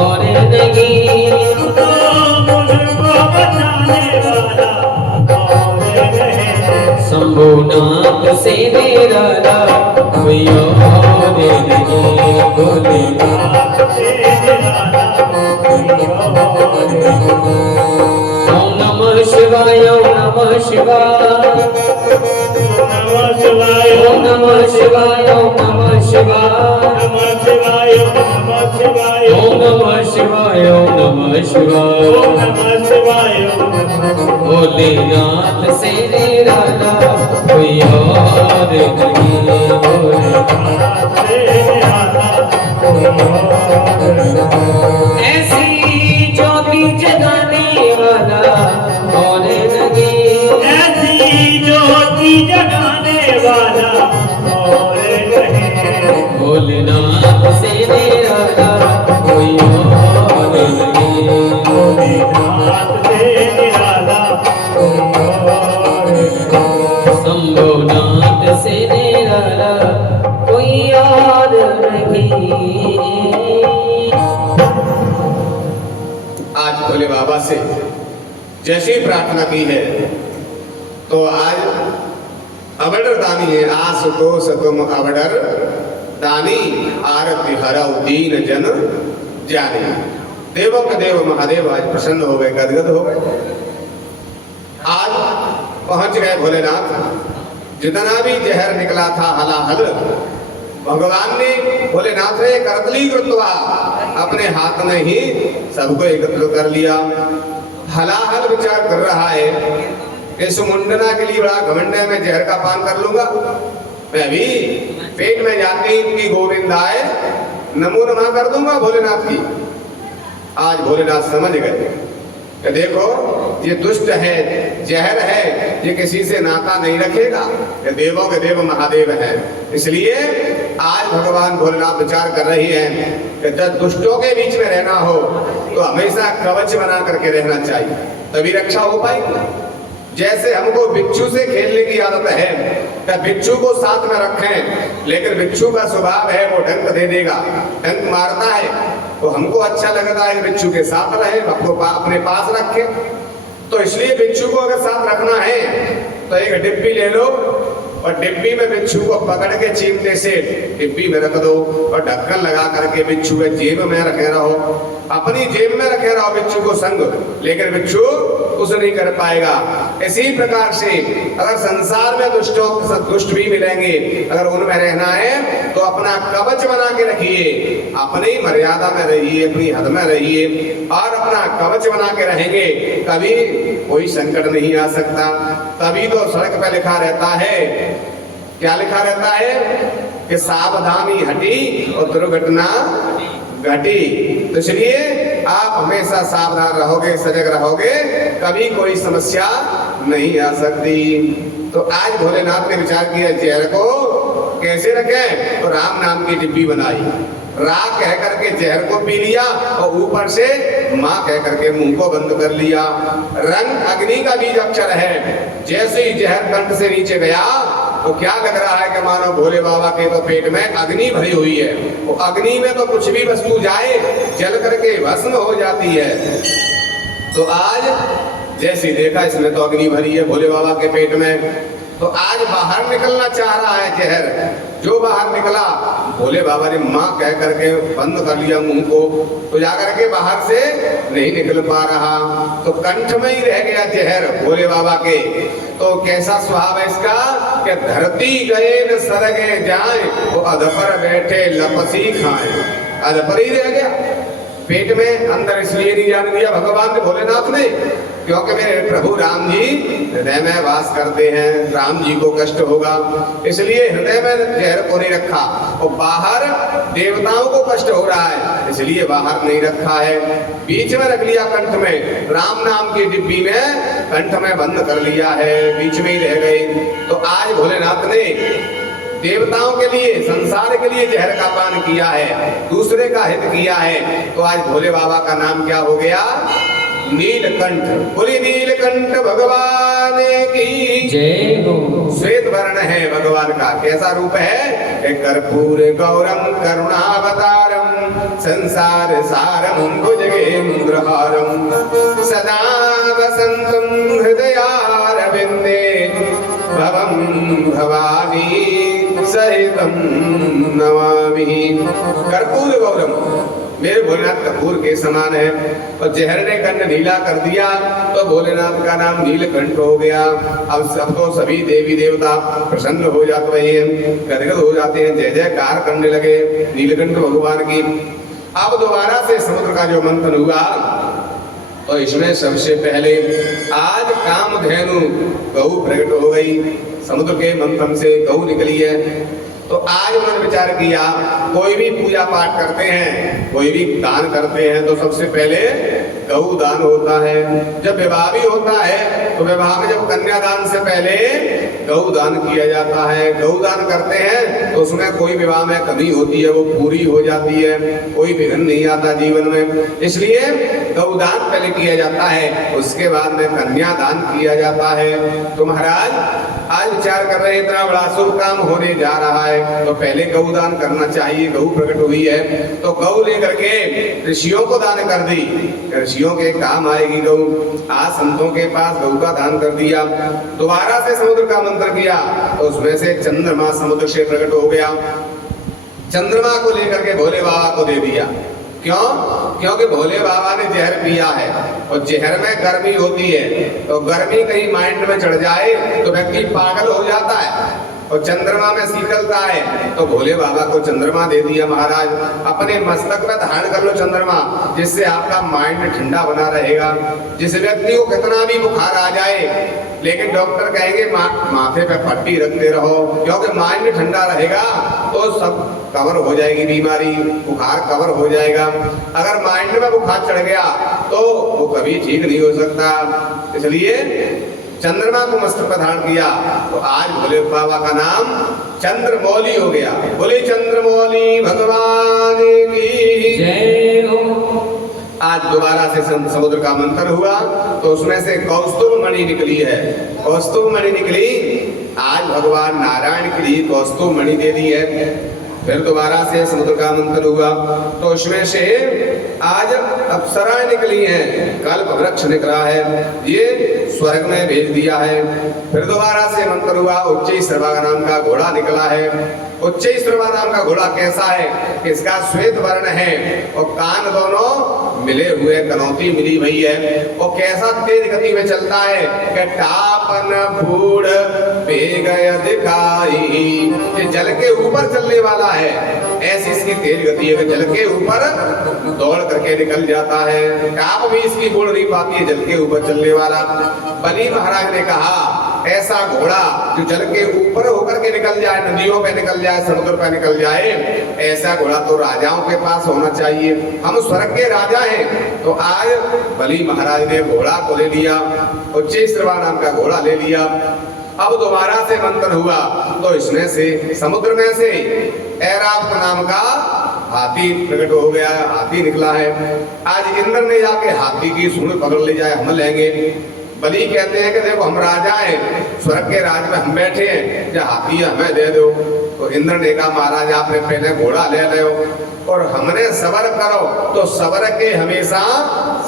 और नहीं तो मुझको बचाने वाला और नहीं शंभुनाथ से मेरा कोई और नहीं बोले ओम नमः शिवाय ओम नमः शिवाय ओम नमः शिवाय ओम नमः शिवाय ओम नमः शिवाय ओम नमः शिवाय भोलेनाथ से निराला कोई और नहीं ऐसी ज्योति जगाने वाला और नहीं भोलेनाथ से निराला कोई और नहीं शंभुनाथ से निराला कोई और नहीं। आज भोले बाबा से जैसी प्रार्थना की है तो आज अवडर दानी है आशुतोष तुम अवडर दानी आरती हरऊ दीन जन जानी। देवों के देव महादेव आज प्रसन्न हो गए, गदगद हो गए। आज पहुंच गए भोलेनाथ। जितना भी जहर निकला था हलाहल भगवान ने भोलेनाथ ने करतली कृत्वा अपने हाथ में ही सबको एकत्र कर लिया। हलाहल विचार कर रहा है इस मुंडना के लिए बड़ा घमंड है, मैं जहर का पान कर लूंगा। मैं भी पेट में जाती इनकी गोविंदाए नमो नमः कर दूंगा भोलेनाथ की। आज भोलेनाथ समझ गए कि देखो ये दुष्ट है, जहर है, ये किसी से नाता नहीं रखेगा, ये देवों के देव महादेव है। इसलिए आज भगवान भोलेनाथ विचार कर रही हैं कि जब दुष्टों के बीच में रहना हो तो हमेशा कवच बना करके रहना चाहिए, तभी रक्षा हो पाएगी। जैसे हमको बिच्छू से खेलने की आदत है तो बिच्छू को साथ में रखें, लेकिन बिच्छू का स्वभाव है वो डंक दे देगा, डंक मारता है, तो हमको अच्छा लगता है कि बिच्छू के साथ रहे, अपने पास रखें। तो इसलिए बिच्छू को अगर साथ रखना है तो एक डिब्बी ले लो और डिब्बी में बिच्छू को पकड़ के चिमटे से डिब्बी में रख दो और ढक्कन लगा करके बिच्छू के जेब में रखे रहो, अपनी जेब में रखे रहो बिच्छू को संग, लेकिन बिच्छू कुछ नहीं कर पाएगा। इसी प्रकार से अगर संसार में दुष्ट भी मिलेंगे, अगर उनमें रहना है तो अपना कवच बना के रखिए, अपनी मर्यादा में रहिए, अपनी हद में रहिए और अपना कवच बना के रहेंगे, कभी कोई संकट नहीं आ सकता। तभी तो सड़क पर लिखा रहता है, क्या लिखा रहता है कि सावधानी हटी और दुर्घटना घटी। तो इसलिए आप हमेशा सावधान रहोगे, सजग रहोगे, कभी कोई समस्या नहीं आ सकती। तो आज भोलेनाथ ने विचार किया जहर को कैसे रखें, तो राम नाम की डिब्बी बनाई, रा कह करके जहर को पी लिया और ऊपर से माँ कह करके मुंह को बंद कर लिया। रंग अग्नि का बीज अक्षर है, जैसे ही जहर कंठ से नीचे गया तो क्या लग रहा है कि मानो भोले बाबा के तो पेट में अग्नि भरी हुई है। वो अग्नि में तो कुछ भी वस्तु जाए जल करके भस्म हो जाती है। तो आज जैसे देखा इसमें तो अग्नि भरी है भोले बाबा के पेट में, तो आज बाहर निकलना चाह रहा है जहर। जो बाहर निकला भोले बाबा ने माँ कह करके बंद कर लिया मुंह को, तो जाकर के बाहर से नहीं निकल पा रहा, तो कंठ में ही रह गया जहर भोले बाबा के। तो कैसा स्वभाव है इसका कि धरती गए न सरगे जाए, वो अधपर बैठे लपसी खाए, अधपर ही रह गया पेट में। अंदर इसलिए नहीं जाने दिया भगवान ने भोलेनाथ ने, क्योंकि मेरे प्रभु राम जी हृदय में वास करते हैं, राम जी को कष्ट होगा, इसलिए हृदय में जहर को नहीं रखा। और बाहर देवताओं को कष्ट हो रहा है, इसलिए बाहर नहीं रखा है, बीच में रख लिया कंठ में, राम नाम की डिब्बी में कंठ में बंद कर लिया है, बीच में ही रह गई। तो आज भोलेनाथ ने देवताओं के लिए, संसार के लिए जहर का पान किया है, दूसरे का हित किया है, तो आज भोले बाबा का नाम क्या हो गया? नीलकंठ। बोली नीलकंठ भगवान की जय हो। श्वेत वर्ण है भगवान का। कैसा रूप है? कर्पूर गौरम करुणावतारम संसार सारम भुजगेन्द्रहारम सदा वसंतम हृदयारविंदे भवम भवानी सहितम नमामि। कर्पूर गौरम, मेरे भोलेनाथ कपूर के समान है। और जहर ने कर्ण नीला कर दिया तो भोलेनाथ का नाम नीलकंठ हो गया। अब सबको सभी देवी देवता प्रसन्न हो जाते हैं, गदगद हो जाते हैं, जय जयकार करने लगे नीलकंठ भगवान की। अब दोबारा से समुद्र का जो मंथन हुआ तो इसमें सबसे पहले आज कामधेनु गौ प्रकट हो गई। समुद्र के मंथन से गौ निकली है। तो आज उन्होंने विचार किया, कोई भी पूजा पाठ करते हैं, कोई भी दान करते हैं तो सबसे पहले गौ दान होता है। जब विवाह भी होता है तो विवाह में जब कन्यादान से पहले गौ दान किया जाता है। गौ दान करते हैं तो उसमें कोई विवाह में कमी होती है वो पूरी हो जाती है, कोई विघ्न नहीं आता जीवन में, इसलिए गौ दान पहले किया जाता है, उसके बाद में कन्यादान किया जाता है। तो महाराज आज विचार कर रहे हैं इतना बड़ा शुभ काम होने जा रहा है तो पहले गौ दान करना चाहिए। गौ प्रकट हुई है तो गौ लेकर के ऋषियों को दान कर दी, ऋषियों के काम आएगी गौ। आज संतों के पास गौ का दान कर दिया। दोबारा से समुद्र का मंत्र किया तो उसमें से चंद्रमा समुद्र से प्रकट हो गया। चंद्रमा को लेकर के भोले बाबा को दे दिया। क्यों? क्योंकि भोले बाबा ने जहर पिया है और जहर में गर्मी होती है, तो गर्मी कहीं माइंड में चढ़ जाए तो व्यक्ति पागल हो जाता है। और चंद्रमा में शीतलता है तो भोले बाबा को चंद्रमा दे दिया। महाराज अपने मस्तक में धारण कर लो चंद्रमा, जिससे आपका माइंड ठंडा बना रहेगा। जिस व्यक्ति को कितना भी बुखार आ जाए लेकिन डॉक्टर कहेंगे माथे पे पट्टी रखते रहो, क्योंकि माइंड ठंडा रहेगा तो सब कवर हो जाएगी बीमारी, बुखार कवर हो जाएगा। अगर माइंड में बुखार चढ़ गया तो वो कभी ठीक नहीं हो सकता। इसलिए चंद्रमा को मस्तक पर धारण किया तो आज भोले बाबा का नाम चंद्रमौली हो गया। बोले चंद्रमौली भगवान की जय हो। आज दोबारा से समुद्र का मंथन हुआ तो उसमें से कौस्तुभ मणि निकली है। कौस्तुभ मणि निकली, आज भगवान नारायण के लिए कौस्तुभ मणि दे दी है। फिर दोबारा से समुद्र का मंथन हुआ तो उसमें से आज अप्सराएं निकली हैं, कल्प वृक्ष निकला है, ये स्वर्ग में भेज दिया है। फिर दोबारा से मंथन हुआ, उच्चैःश्रवा नाम का घोड़ा निकला है। उच्चैःश्रवा नाम का घोड़ा कैसा है? इसका श्वेत वर्ण है और कान दोनों मिले हुए, कनौती मिली हुई है। और कैसा तेज गति में चलता है कि टापन फूड़ बेग दिखाई, जल के ऊपर चलने वाला है। ऐसी इसकी तेज गति है कि जल के ऊपर दौड़ करके निकल जाता है। टाप भी इसकी बोल नहीं पाती है, जल के ऊपर चलने वाला। बलि महाराज ने कहा ऐसा घोड़ा जो जल के ऊपर होकर के निकल जाए, नदियों पे निकल जाए, समुद्र पे निकल जाए, ऐसा घोड़ा तो राजाओं के पास होना चाहिए। हम स्वर्ग के राजा हैं। तो आज बलि महाराज ने घोड़ा को ले लिया, उच्चैःश्रवा नाम का घोड़ा ले लिया। अब दोबारा से मंथन हुआ तो इसमें से समुद्र में से ऐरावत नाम का हाथी प्रकट हो गया, हाथी निकला है। आज इंद्र ने जाके हाथी की सूंड पकड़ ले जाए, हम लेंगे। बलि कहते हैं कि देखो हम राजा हैं, स्वर्ग के राज में हम बैठे हैं, जो हाथी हमें दे दो। तो इंद्र ने कहा महाराज आपने पहले घोड़ा ले लो और हमने सबर करो, तो सबर के हमेशा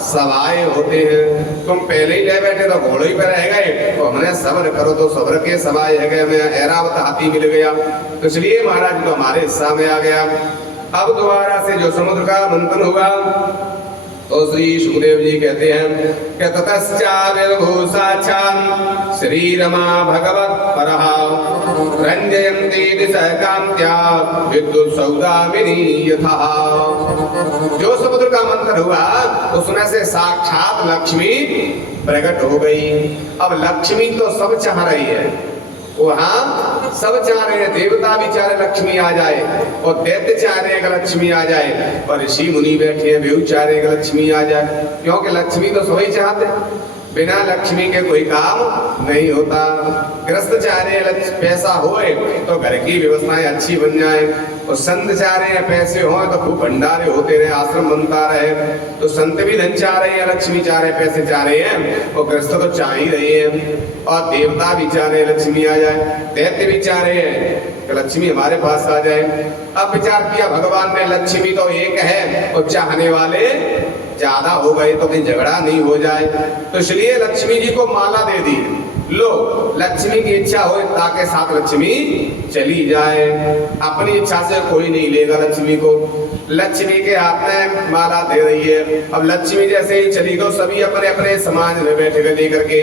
सवाए होते हैं। तुम पहले ही ले बैठे तो घोड़े ही पे रह गए, तो हमने सबर करो तो सबर के सवाए है गए। हमें ऐरावत हाथी मिल गया, तो इसलिए महाराज तो हमारे हिस्सा में आ गया। अब दोबारा से जो समुद्र का मंथन हुआ तो श्री सुखदेव जी कहते हैं कि ततश्चाविर्भूषाच्छान् श्रीरमा भगवत् परः रञ्जयन्ति दिशकान्त्या विद्युत् सौदामिनी यथा। जो समुद्र का मंथन हुआ उसमें से साक्षात लक्ष्मी प्रकट हो गई। अब लक्ष्मी तो सब चाह रही है, वहाँ सब चाह रहे हैं, देवता भी चाह रहे लक्ष्मी आ जाए और दैत्य चाह रहे हैं कि लक्ष्मी आ जाए, और ऋषि मुनि बैठे हैं वे चाह रहे हैं कि लक्ष्मी आ जाए, क्योंकि लक्ष्मी तो सभी चाहते हैं। बिना लक्ष्मी के कोई काम नहीं होता। ग्रस्त चाह रहे हैं पैसा होए तो घर की व्यवस्थाएं अच्छी बन जाए, और संत चाह रहे हैं पैसे हों तो खूब भंडारे होते रहे, आश्रम बनता रहे। तो संत भी धन चाह रहे हैं, लक्ष्मी चाह रहे हैं, पैसे चाह रहे हैं, और ग्रस्त तो चाह ही रहे हैं। और देवता भी चाह रहे हैं लक्ष्मी आ जाए, दैत्य भी चाह रहे हैं कि लक्ष्मी हमारे पास आ जाए। अब विचार किया भगवान ने, लक्ष्मी तो एक है और चाहने वाले ज्यादा हो गए तो कहीं झगड़ा नहीं हो जाए, तो इसलिए लक्ष्मी जी को माला दे दी। लो, लक्ष्मी की इच्छा हो ताकि साथ लक्ष्मी चली जाए। अपनी इच्छा से कोई नहीं लेगा लक्ष्मी को। लक्ष्मी के हाथ में माला दे रही है। अब लक्ष्मी जैसे ही चली गई, सभी अपने अपने समाज में बैठे गए लेकर के।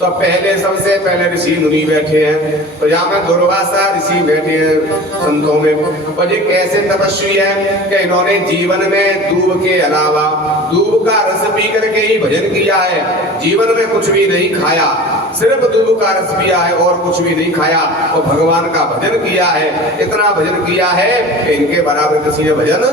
तो पहले सबसे पहले ऋषि मुनि बैठे हैं, तो यहाँ में दुर्वासा ऋषि बैठे हैं संतों में। और ये कैसे तपस्वी है कि इन्होंने जीवन में दूब के अलावा दूब का रस पी करके ही भजन किया है। जीवन में कुछ भी नहीं खाया, सिर्फ दूब का रस पिया है और कुछ भी नहीं खाया, और भगवान का भजन किया है। इतना भजन किया है कि इनके बराबर किसी ने भजन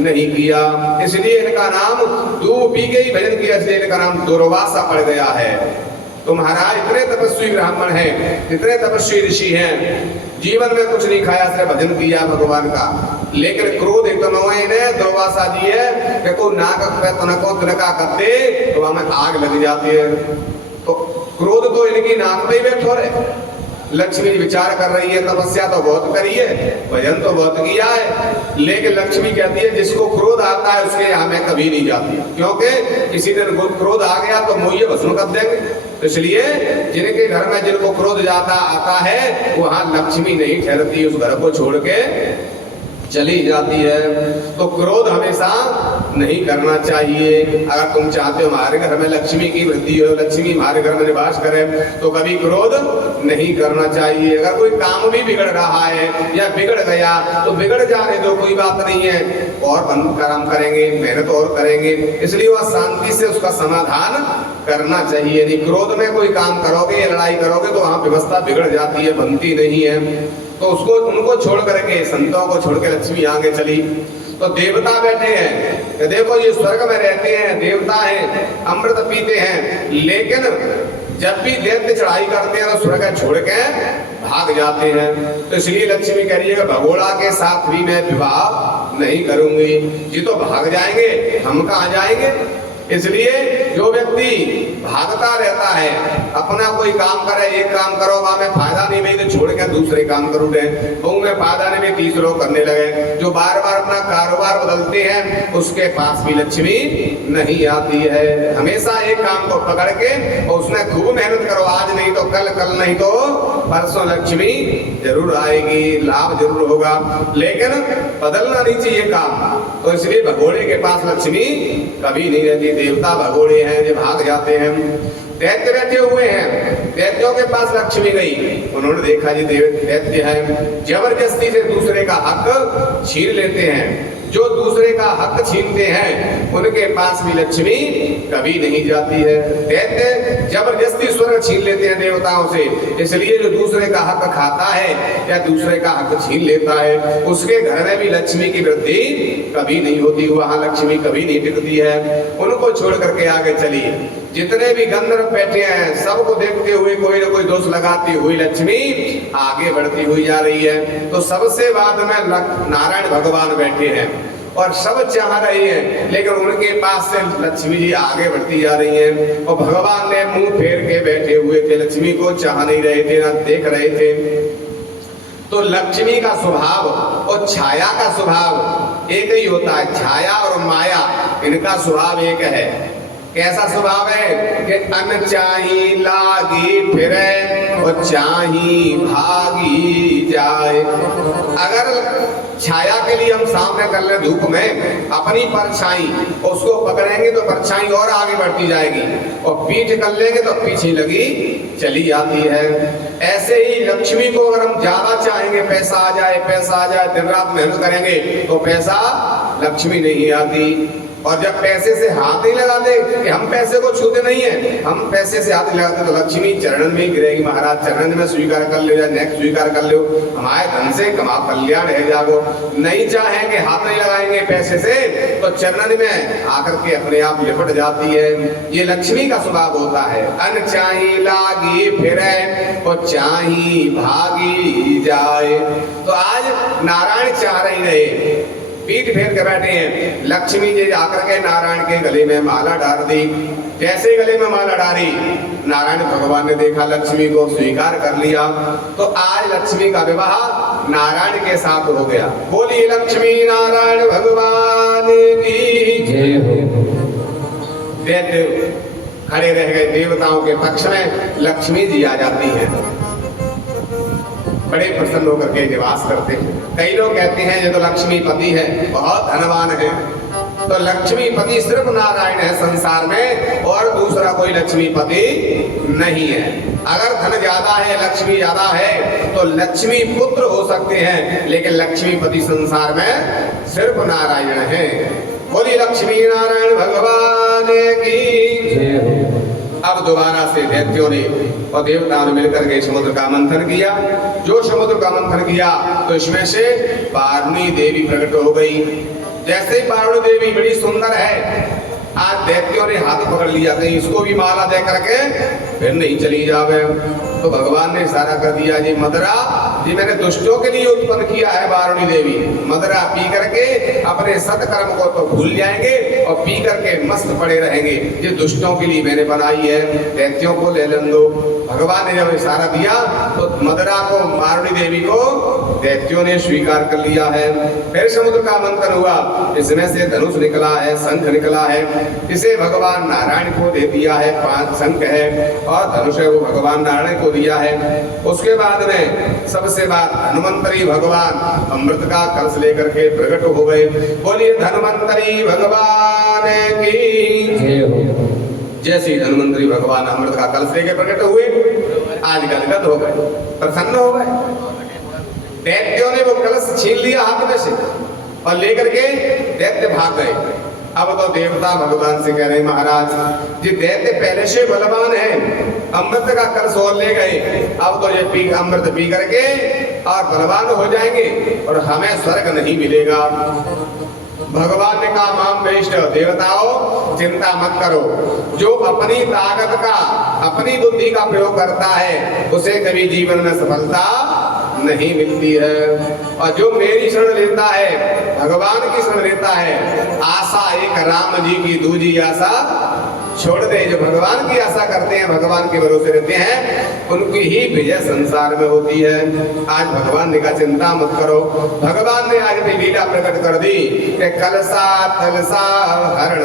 नहीं किया, इसलिए इनका नाम दूब पी के ही भजन किया, इसलिए इनका नाम दुर्वासा पड़ गया है। तो महाराज इतने तपस्वी ब्राह्मण हैं, इतने तपस्वी ऋषि हैं, जीवन में कुछ नहीं खाया, सिर्फ भजन किया भगवान का। लेकिन क्रोध इतना है दुर्वासा जी है कि को नाक पे तनको तिनका करते तो हमें आग लग जाती है। तो क्रोध तो इनकी नाक में ही बैठो रहे। लक्ष्मी विचार कर रही है, तपस्या तो बहुत करी है, भजन तो बहुत किया है, लेकिन लक्ष्मी कहती है जिसको क्रोध आता है उसके यहाँ मैं कभी नहीं जाती, क्योंकि किसी दिन क्रोध आ गया तो मोहिए भस्म कर देंगे। तो इसलिए जिनके घर में जिनको क्रोध जाता आता है वहां लक्ष्मी नहीं ठहरती, उस घर को छोड़ के चली जाती है। तो क्रोध हमेशा नहीं करना चाहिए। अगर तुम चाहते हो हमारे घर में लक्ष्मी की वृद्धि हो, लक्ष्मी हमारे घर में निवास करे, तो कभी क्रोध नहीं करना चाहिए। अगर कोई काम भी बिगड़ रहा है या बिगड़ गया तो बिगड़ जाने दो, कोई बात नहीं है, और काम करेंगे, मेहनत और करेंगे। इसलिए वह शांति से उसका समाधान करना चाहिए। यदि क्रोध में कोई काम करोगे या लड़ाई करोगे तो वहां व्यवस्था बिगड़ जाती है, बनती नहीं है। तो उसको उनको छोड़ करके, संतों को छोड़ के लक्ष्मी आगे चली। तो देवता बैठे हैं, देखो ये स्वर्ग में रहते हैं, देवता हैं, अमृत पीते हैं, लेकिन जब भी दैत्य चढ़ाई करते हैं तो स्वर्ग छोड़ के भाग जाते हैं। तो इसलिए लक्ष्मी कह रही है भगोड़ा के साथ भी मैं विवाह नहीं करूंगी, जी तो भाग जाएंगे, हम कहाँ जाएंगे। इसलिए जो व्यक्ति भागता रहता है, अपना कोई काम करे, एक काम करो वहां में फायदा नहीं मिले तो छोड़ के दूसरे काम करो, में फायदा नहीं मिले तीसरों करने लगे, जो बार बार अपना कारोबार बदलते हैं उसके पास भी लक्ष्मी नहीं आती है। हमेशा एक काम को पकड़ के और उसमें खूब मेहनत करो, आज नहीं तो कल, कल नहीं तो परसों लक्ष्मी जरूर आएगी, लाभ जरूर होगा, लेकिन बदलना नहीं चाहिए काम। तो इसलिए भगोड़े के पास लक्ष्मी कभी नहीं रहती। देवता भगोड़े हैं जो भाग जाते हैं। दैत्य बैठे हुए हैं, दैत्यों के पास लक्ष्मी गई, उन्होंने देखा जी दैत्य है, जबरदस्ती से दूसरे का हक छीन लेते हैं। जो दूसरे का हक छीनते हैं उनके पास भी लक्ष्मी कभी नहीं जाती है। दैत्य जबरदस्ती स्वर्ग छीन लेते हैं देवताओं से, इसलिए जो दूसरे का हक खाता है या दूसरे का हक छीन लेता है उसके घर में भी लक्ष्मी की वृद्धि कभी नहीं होती, वहां लक्ष्मी कभी नहीं टिकती है। उनको छोड़ करके आगे चली। जितने भी गंधर्व बैठे हैं सबको देखते हुए कोई ना कोई दोष लगाती हुई लक्ष्मी आगे बढ़ती हुई जा रही है। तो सबसे बाद में नारायण भगवान बैठे हैं और सब चाह रहे हैं, लेकिन उनके पास से लक्ष्मी जी आगे बढ़ती जा रही हैं। और भगवान ने मुंह फेर के बैठे हुए थे, लक्ष्मी को चाह नहीं रहे थे, ना देख रहे थे। तो लक्ष्मी का स्वभाव और छाया का स्वभाव एक ही होता है। छाया और माया इनका स्वभाव एक है। कैसा स्वभाव है कि अन चाही लागी फिरे और चाही भागी जाए। अगर छाया के लिए हम सामने कर ले धूप में अपनी परछाई, उसको पकड़ेंगे तो परछाई और आगे बढ़ती जाएगी, और पीठ कर लेंगे तो पीछे लगी चली जाती है। ऐसे ही लक्ष्मी को अगर हम ज्यादा चाहेंगे, पैसा आ जाए, पैसा आ जाए, दिन रात मेहनत करेंगे तो पैसा लक्ष्मी नहीं आती। और जब पैसे से हाथ नहीं लगाते कि हम पैसे को छूते नहीं है, हम पैसे से हाथ नहीं लगाते तो लक्ष्मी चरणन में ही गिरेगी। महाराज चरणन में स्वीकार कर लो या नेक स्वीकार कर लो, हमारे धन से कमा कल्याण है जागो। नहीं चाहेंगे, हाथ नहीं लगाएंगे पैसे से तो चरणन में आकर के अपने आप लिपट जाती है। ये लक्ष्मी का स्वभाव होता है। अन चाही लागी फिरे और चाही भागी जाए। तो आज नारायण चाह रही रहे, पीठ फेर के बैठे हैं। लक्ष्मी जी आकर के नारायण के गले में माला डाल दी। जैसे गले में माला डाली, नारायण भगवान ने देखा लक्ष्मी को स्वीकार कर लिया, तो आज लक्ष्मी का विवाह नारायण के साथ हो गया। बोली लक्ष्मी नारायण भगवान की जय हो। दैत्य खड़े रह गए। देवताओं के पक्ष में लक्ष्मी जी आ जाती है, बड़े प्रसन्न होकर के निवास करते हैं। कई लोग कहते हैं ये तो लक्ष्मीपति है, बहुत धनवान है। तो लक्ष्मीपति सिर्फ नारायण है संसार में, और दूसरा कोई लक्ष्मीपति नहीं है। अगर धन ज्यादा है, लक्ष्मी ज्यादा है तो लक्ष्मी पुत्र हो सकते हैं, लेकिन लक्ष्मीपति संसार में सिर्फ नारायण है। बोली लक्ष्मी नारायण भगवान की जय हो। अब दोबारा से दैत्यों ने और देवताओं ने मिलकर के समुद्र का मंथन किया। जो समुद्र का मंथन किया तो इसमें से वारुणी देवी प्रकट हो गई। जैसे ही वारुणी देवी बड़ी सुंदर है, आज दैत्यों ने हाथ पकड़ लिया, कहीं इसको भी माला दे करके फिर नहीं चली जावे। तो भगवान ने इशारा कर दिया, जी मदरा जी मैंने दुष्टों के लिए उत्पन्न किया है वारुणी देवी। मदरा पी करके अपने सत्कर्म को तो भूल जाएंगे और पी करके मस्त पड़े रहेंगे। ये दुष्टों के लिए मैंने बनाई है, दैत्यों को ले लें दो। भगवान ने जब इशारा दिया तो मदरा को, वारुणी देवी को दैत्यों ने स्वीकार कर लिया है। फिर समुद्र का मंथन हुआ, इसमें से धनुष निकला है, शंख निकला है। इसे भगवान नारायण को दे दिया है। 5 शंख है और धनुष है, वो भगवान नारायण को दिया है। उसके बाद में सबसे बाद धन्वंतरी भगवान अमृत का कलश लेकर के प्रकट हो गए। बोलिए धन्वंतरी भगवान की जय हो। जैसे ही धन्वंतरी भगवान अमृत का कलश लेकर प्रकट हुए, आज गदगद हो गए, प्रसन्न हो गए। दैत्यों ने वो कलश छीन लिया हाथ में से और लेकर के दैत्य भाग गए। अब तो देवता भगवान से कह रहे महाराज जी दैत्य पहले से बलवान है, अमृत का कलश और ले गए, अब तो ये अमृत पी करके और बलवान हो जाएंगे और हमें स्वर्ग नहीं मिलेगा। भगवान ने कहा माम वैष्णव देवताओं चिंता मत करो, जो अपनी ताकत का, अपनी बुद्धि का प्रयोग करता है उसे कभी जीवन में सफलता नहीं मिलती है। और जो मेरी शरण लेता है, भगवान की शरण लेता है, आशा एक राम जी की, दूजी आशा छोड़ दे। जो भगवान की आशा करते हैं, भगवान के भरोसे रहते हैं, उनकी ही विजय संसार में होती है। आज भगवान ने कहा चिंता मत करो। भगवान ने आज अपनी लीला प्रकट कर दी कि कलसा तलसा हरण।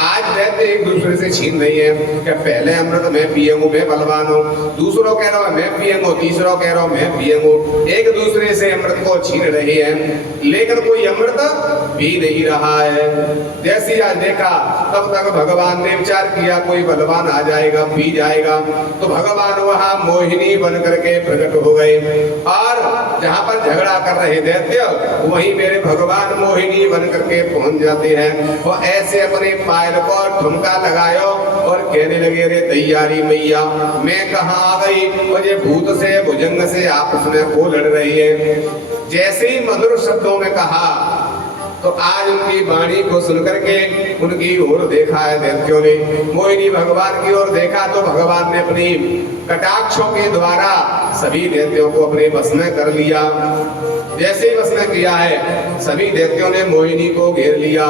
आज रहते एक दूसरे से छीन रही है कि पहले अमृत मैं पिएंगू, मैं बलवान हूँ, दूसरों कह रहा मैं पिएंगू, तीसरों कह रहा मैं पिएंगू। एक दूसरे से अमृत को छीन रही है, लेकिन कोई अमृत पी नहीं रहा है। जैसे आज देखा तब तक भगवान ने विचार किया कोई बलवान आ जाएगा, पी जाएगा, तो भगवान वहां मोहिनी बन करके प्रकट हो गए। और जहां पर झगड़ा कर रहे दैत्य, वहीं मेरे भगवान मोहिनी बन करके पहुंच जाते हैं। वो ऐसे अपने पायल को ठुमका लगायो और कहने लगे रे तैयारी मैया मैं कहाँ आ गई, और ये भूत से भुजंग से आपस में वो लड़ रही है। जैसे ही मधुर शब्दों में कहा तो आज उनकी वाणी को सुनकर के उनकी ओर देखा है दैत्यों ने, मोहिनी भगवान की ओर देखा तो भगवान ने अपनी कटाक्षों के द्वारा सभी दैत्यों को अपने बस में कर लिया। जैसे ही बस में किया है, सभी दैत्यों ने मोहिनी को घेर लिया।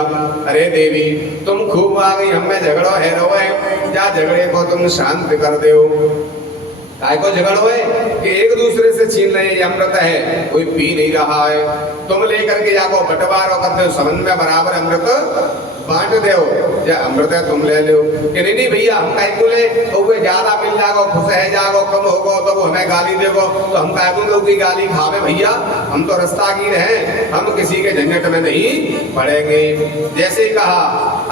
अरे देवी तुम खूब आ गई, हम में झगड़ो है रो है, जा झगड़े को तुम शांत कर दो। काय को झगड़ो है कि एक दूसरे से छीन रहे, ये अमृत है कोई पी नहीं रहा है, तुम लेकर के जाको बंटवारा कर दो, संबंध में बराबर अमृत बांट दो, या अमृत है तुम ले लो। कि नहीं भैया हम काय को ले, तो वो ज्यादा मिल जागो, खुश है जागो, कम होगो तो वो हमें गाली देगो, तो हम काय को लोग की गाली खावे भैया, हम तो रास्ता गिर हैं, हम किसी के झंझट में नहीं पड़ेंगे। जैसे ही कहा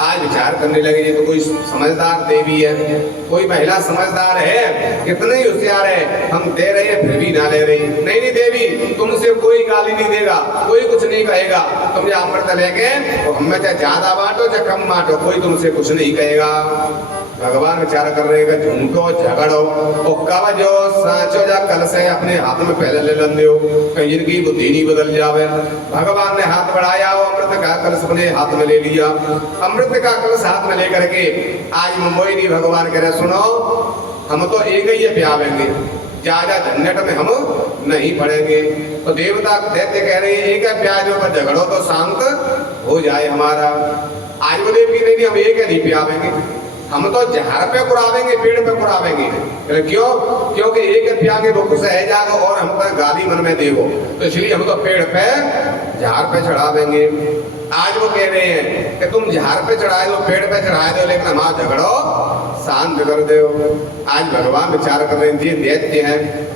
आज विचार करने लगे, ये तो कोई समझदार देवी है, कोई महिला समझदार है, कितने होशियार है, हम दे रहे हैं फिर भी ना ले रही। नहीं नहीं देवी तुमसे कोई गाली नहीं देगा, कोई कुछ नहीं कहेगा, तुम ये अमृत लेके तो हमें चाहे ज्यादा बांटो जखम माटो, कोई तुमसे कुछ नहीं कहेगा। भगवान विचार कर रहे हैं झूठो झगड़ो और कब जो साचो जा कल से अपने हाथ में पहले ले लन दो, कहीं जिनकी बुद्धि नहीं बदल जावे। भगवान ने हाथ बढ़ाया और अमृत का कलश अपने हाथ में ले लिया। अमृत का कलश हाथ में लेकर के आज मुंबई नहीं भगवान कह रहे सुनो हम तो एक ही प्यावेंगे, ज्यादा झंझट में हम नहीं पड़ेंगे। तो देवता दैत्य कह रहे हैं एक है प्याजों पर झगड़ो तो शांत हो जाए हमारा। आज बोले भी नहीं हम एक नहीं प्यावेंगे, हम तो झाड़ पे कुरावेंगे, पेड़ पे कुरावेंगे। क्यों? क्योंकि एक प्यागे वो खुश है जागो और हम पर गाली मन में देवो, तो इसलिए हम तो पेड़ पे झाड़ पे चढ़ावेंगे। आज वो कह रहे हैं कि तुम झाड़ पे चढ़ाए दो, पेड़ पे चढ़ाए दो, लेकिन हमारा झगड़ो शांत कर दो। आज भगवान विचार कर रहे हैं दैत्य हैं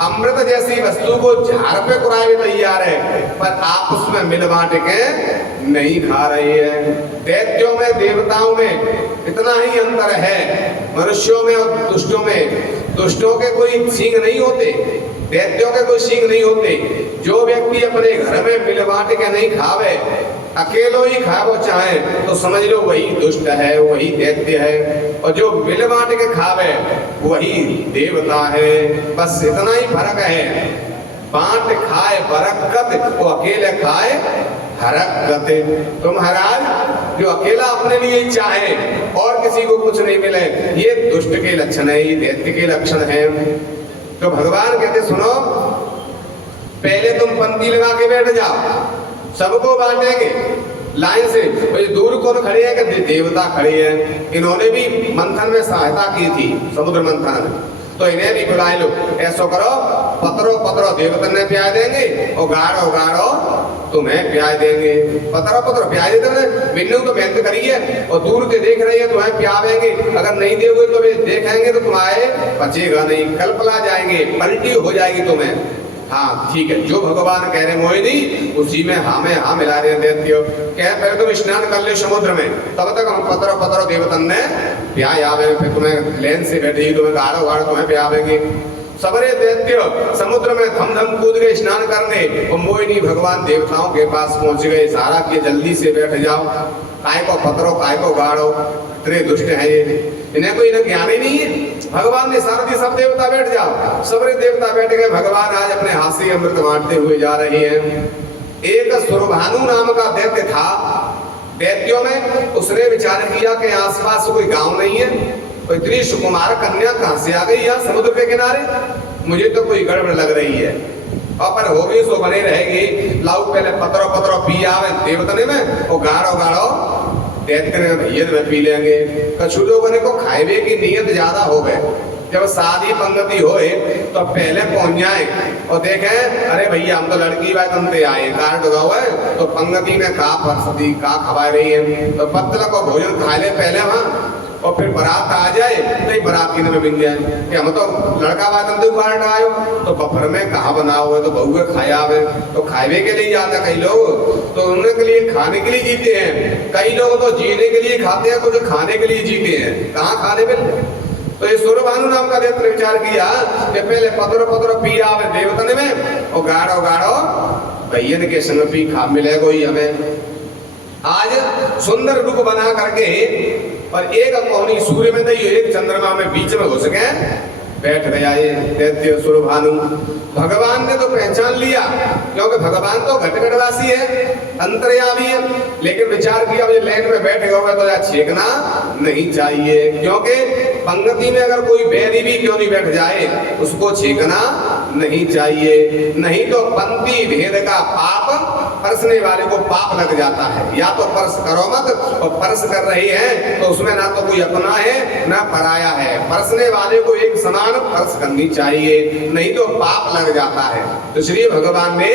अमृत जैसी वस्तु को झाड़ पे कुराए तैयार है, पर आप उसमें मिल बांट के नहीं खा रही है। दैत्यों में देवताओं में इतना ही अंतर है, मनुष्यों में और दुष्टों में। दुष्टों के कोई सींग नहीं होते, दैत्यों के कोई सींग नहीं होते। जो व्यक्ति अपने घर में मिल बांट के नहीं खावे, अकेलो ही खाओ चाहे, तो समझ लो वही दुष्ट है, वही दैत्य है। और जो मिल बांट के खावे वही देवता है। बस इतना ही फर्क है। बांट खाए बरकत, वो अकेले खाए हरकत। तो महाराज जो अकेला अपने लिए चाहे और किसी को कुछ नहीं मिले, ये दुष्ट के लक्षण है, ये दैत्य के लक्षण है। तो भगवान कहते सुनो पहले तुम पंक्ति लगा के बैठ जाओ, सबको बांटेंगे लाइन से। तो ये दूर कौन खड़े हैं कि देवता खड़े हैं, इन्होंने भी मंथन में सहायता की थी, समुद्र मंथन में। तो इन्हें भी बुलाए लो, ऐसा करो पत्रो पत्रो देवता ने प्याय देंगे और गाढ़ो गाढ़ो तुम्हें प्याय देंगे। पत्रो पत्रो प्याय देते बिन्नू तो मेहनत करिए और दूर से देख रही है तुम्हें प्यावेंगे। अगर नहीं दोगे तो वे देखेंगे तो तुम्हारे बचेगा नहीं, कल्पला जाएंगे, पलटी हो जाएगी तुम्हें। हाँ ठीक है, जो भगवान कह रहे मोहिनी उसी में हाँ में हाँ मिला रहे देती हो। कह पहले तुम स्नान कर ले समुद्र में, तब तक हम पत्रो पत्रो देवतन ने प्याय आवे, फिर तुम्हें लेन से बैठेगी, तुम्हें गाढ़ो गाढ़ो तुम्हें प्यावेंगे। सबरे दैत्य समुद्र में धम धम कूद गए स्नान करने, और मोहिनी भगवान देवताओं के पास पहुंच गए। सारा किए जल्दी से बैठ जाओ, काय को पत्रो काय को गाढ़ो, इतने दुष्ट है ये, इन्हें कोई इन्हें ज्ञान ही नहीं है। भगवान ने सारथी सब देवता बैठ जाओ, सबरे देवता बैठ गए। भगवान आज अपने हाथ से अमृत बांटते हुए जा रहे हैं। एक सुरभानु नाम का दैत्य था दैत्यों में, उसने विचार किया कि आसपास कोई गांव नहीं है, तो इतनी सुकुमार कन्या कहां से आ गई यहाँ समुद्र के किनारे, मुझे तो कोई गड़बड़ लग रही है। और पर होगी सो बने रहेगी, लाओ पहले पत्रो पत्रो पी आवे देवतने में, और गाढ़ो गाढ़ो दैत्य ने भैया में पी लेंगे। कछु लोगों ने को खाएबे की नीयत ज्यादा हो गए, जब शादी पंगति होए तो पहले पहुंच जाए और देखे अरे भैया हम तो लड़की बात अंते आए कार्ड लगाओ तो पंगति में का फरसती का खवा रही है, तो पत्तल को भोजन खा ले पहले वहाँ, और फिर बारात आ जाए तो बाराती में मिल जाए कि हम तो लड़का बात अंते कार्ड आयो, तो बफर में कहाँ बनाओ है, तो बहुए खाया हुए, तो खावे के लिए जाता कई लोग, तो उनके लिए खाने के लिए जीते हैं। कई लोग तो जीने के लिए खाते हैं, कुछ खाने के लिए जीते हैं, कहाँ खाने में। तो ये सूर्यभानु नाम का दैत्य विचार किया कि पहले पत्रो पत्रो पी आवे देवतने में, और गाढ़ो गाढ़ो भैयन के संग पी खा मिलेगो ही हमें। आज सुंदर रूप बना करके और एक मोहनी सूर्य में नहीं, एक चंद्रमा में बीच में घुस गए बैठ गया ये दैत्य सूर्यभानु। भगवान ने तो पहचान लिया, क्योंकि भगवान तो घटघटवासी है, अंतर्यामी है, लेकिन विचार किया अब ये लाइन में बैठे होगा तो यार छेकना नहीं चाहिए, क्योंकि पंगति में अगर कोई बैरी भी क्यों नहीं बैठ जाए उसको छेकना नहीं चाहिए, नहीं तो पंक्ति भेद का पाप परसने वाले को पाप लग जाता है। या तो परस करो मत, और परस कर रही है तो उसमें ना तो कोई अपना है ना पराया है, परसने वाले को एक समान परस करनी चाहिए, नहीं तो पाप लग जाता है। तो इसलिए भगवान ने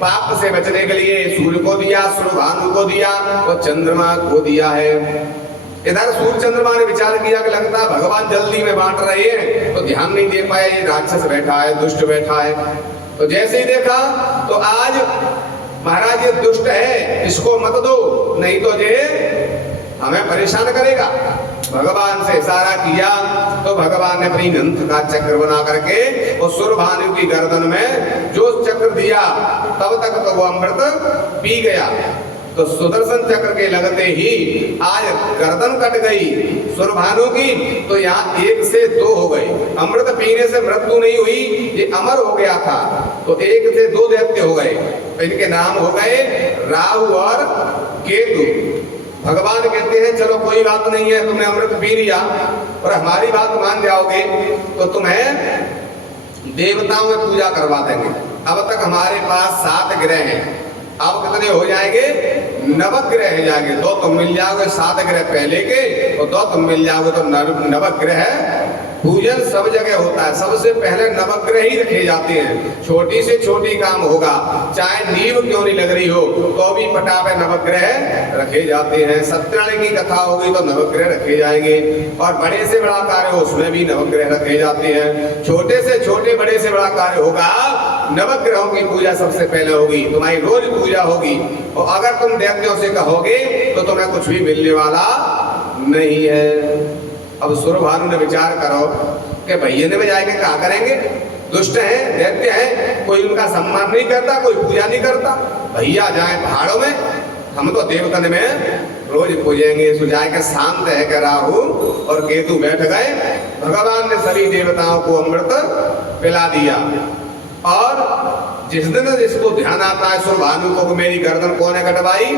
पाप से बचने के लिए सूर्य को दिया, सूर्यभानु को दिया और चंद्रमा को दिया है। इधर सूर्य चंद्रमा ने विचार किया कि लगता है भगवान जल्दी में बांट रहे हैं, तो ध्यान नहीं दे पाए, ये राक्षस बैठा है, दुष्ट बैठा है। तो जैसे ही देखा तो आज महाराज ये दुष्ट है, इसको मत दो, नहीं तो ये हमें परेशान करेगा। भगवान से इशारा किया तो भगवान ने अपनी ग्रंथ का चक्र बना करके और सूर्यभानु की गर्दन में जो चक्र दिया, तब तक तो वो अमृत पी गया। तो सुदर्शन चक्र के लगते ही आज गर्दन कट गई सुरभानु की, तो यहाँ 1 से 2 हो गए। अमृत पीने से मृत्यु नहीं हुई, ये अमर हो गया था, तो 1 से 2 दैत्य हो गए। तो इनके नाम हो गए राहु और केतु। भगवान कहते हैं चलो कोई बात नहीं है, तुमने अमृत पी लिया और हमारी बात मान जाओगे तो तुम्हें देवताओं में पूजा करवा देंगे। अब तक हमारे पास 7 ग्रह हैं, अब कितने हो जाएंगे? 9 ग्रह जाएंगे। 2 तुम मिल जाओगे 7 ग्रह पहले के, और 2 तुम मिल जाओगे तो 9 ग्रह पूजन सब जगह होता है। सबसे पहले नवग्रह ही रखे जाते हैं। छोटी से छोटी काम होगा, चाहे नींव क्यों नहीं लग रही हो, तो भी पटावे नवग्रह रखे जाते हैं। सत्यनारायण की कथा होगी तो नवग्रह रखे जाएंगे, और बड़े से बड़ा कार्य हो उसमें भी नवग्रह रखे जाते हैं। छोटे से छोटे, बड़े से बड़ा कार्य होगा, नवग्रहों की पूजा सबसे पहले होगी। तुम्हारी रोज पूजा होगी, और अगर तुम दैत्यों से कहोगे तो तुम्हें कुछ भी मिलने वाला नहीं है। अब सुरभानु ने विचार करो कि भैया ने जाएंगे क्या करेंगे? दुष्ट हैं, दैत्य हैं, कोई उनका सम्मान नहीं करता, कोई पूजा नहीं करता। भैया जाए पहाड़ों में, हम तो देवतन में रोज पूजेंगे। सुजाए के शांत है कि राहु और केतु बैठ गए। भगवान ने सभी देवताओं को अमृत पिला दिया, और जिस दिन जिसको ध्यान आता है सुरभानु को मेरी गर्दन कौन ने कटवाई,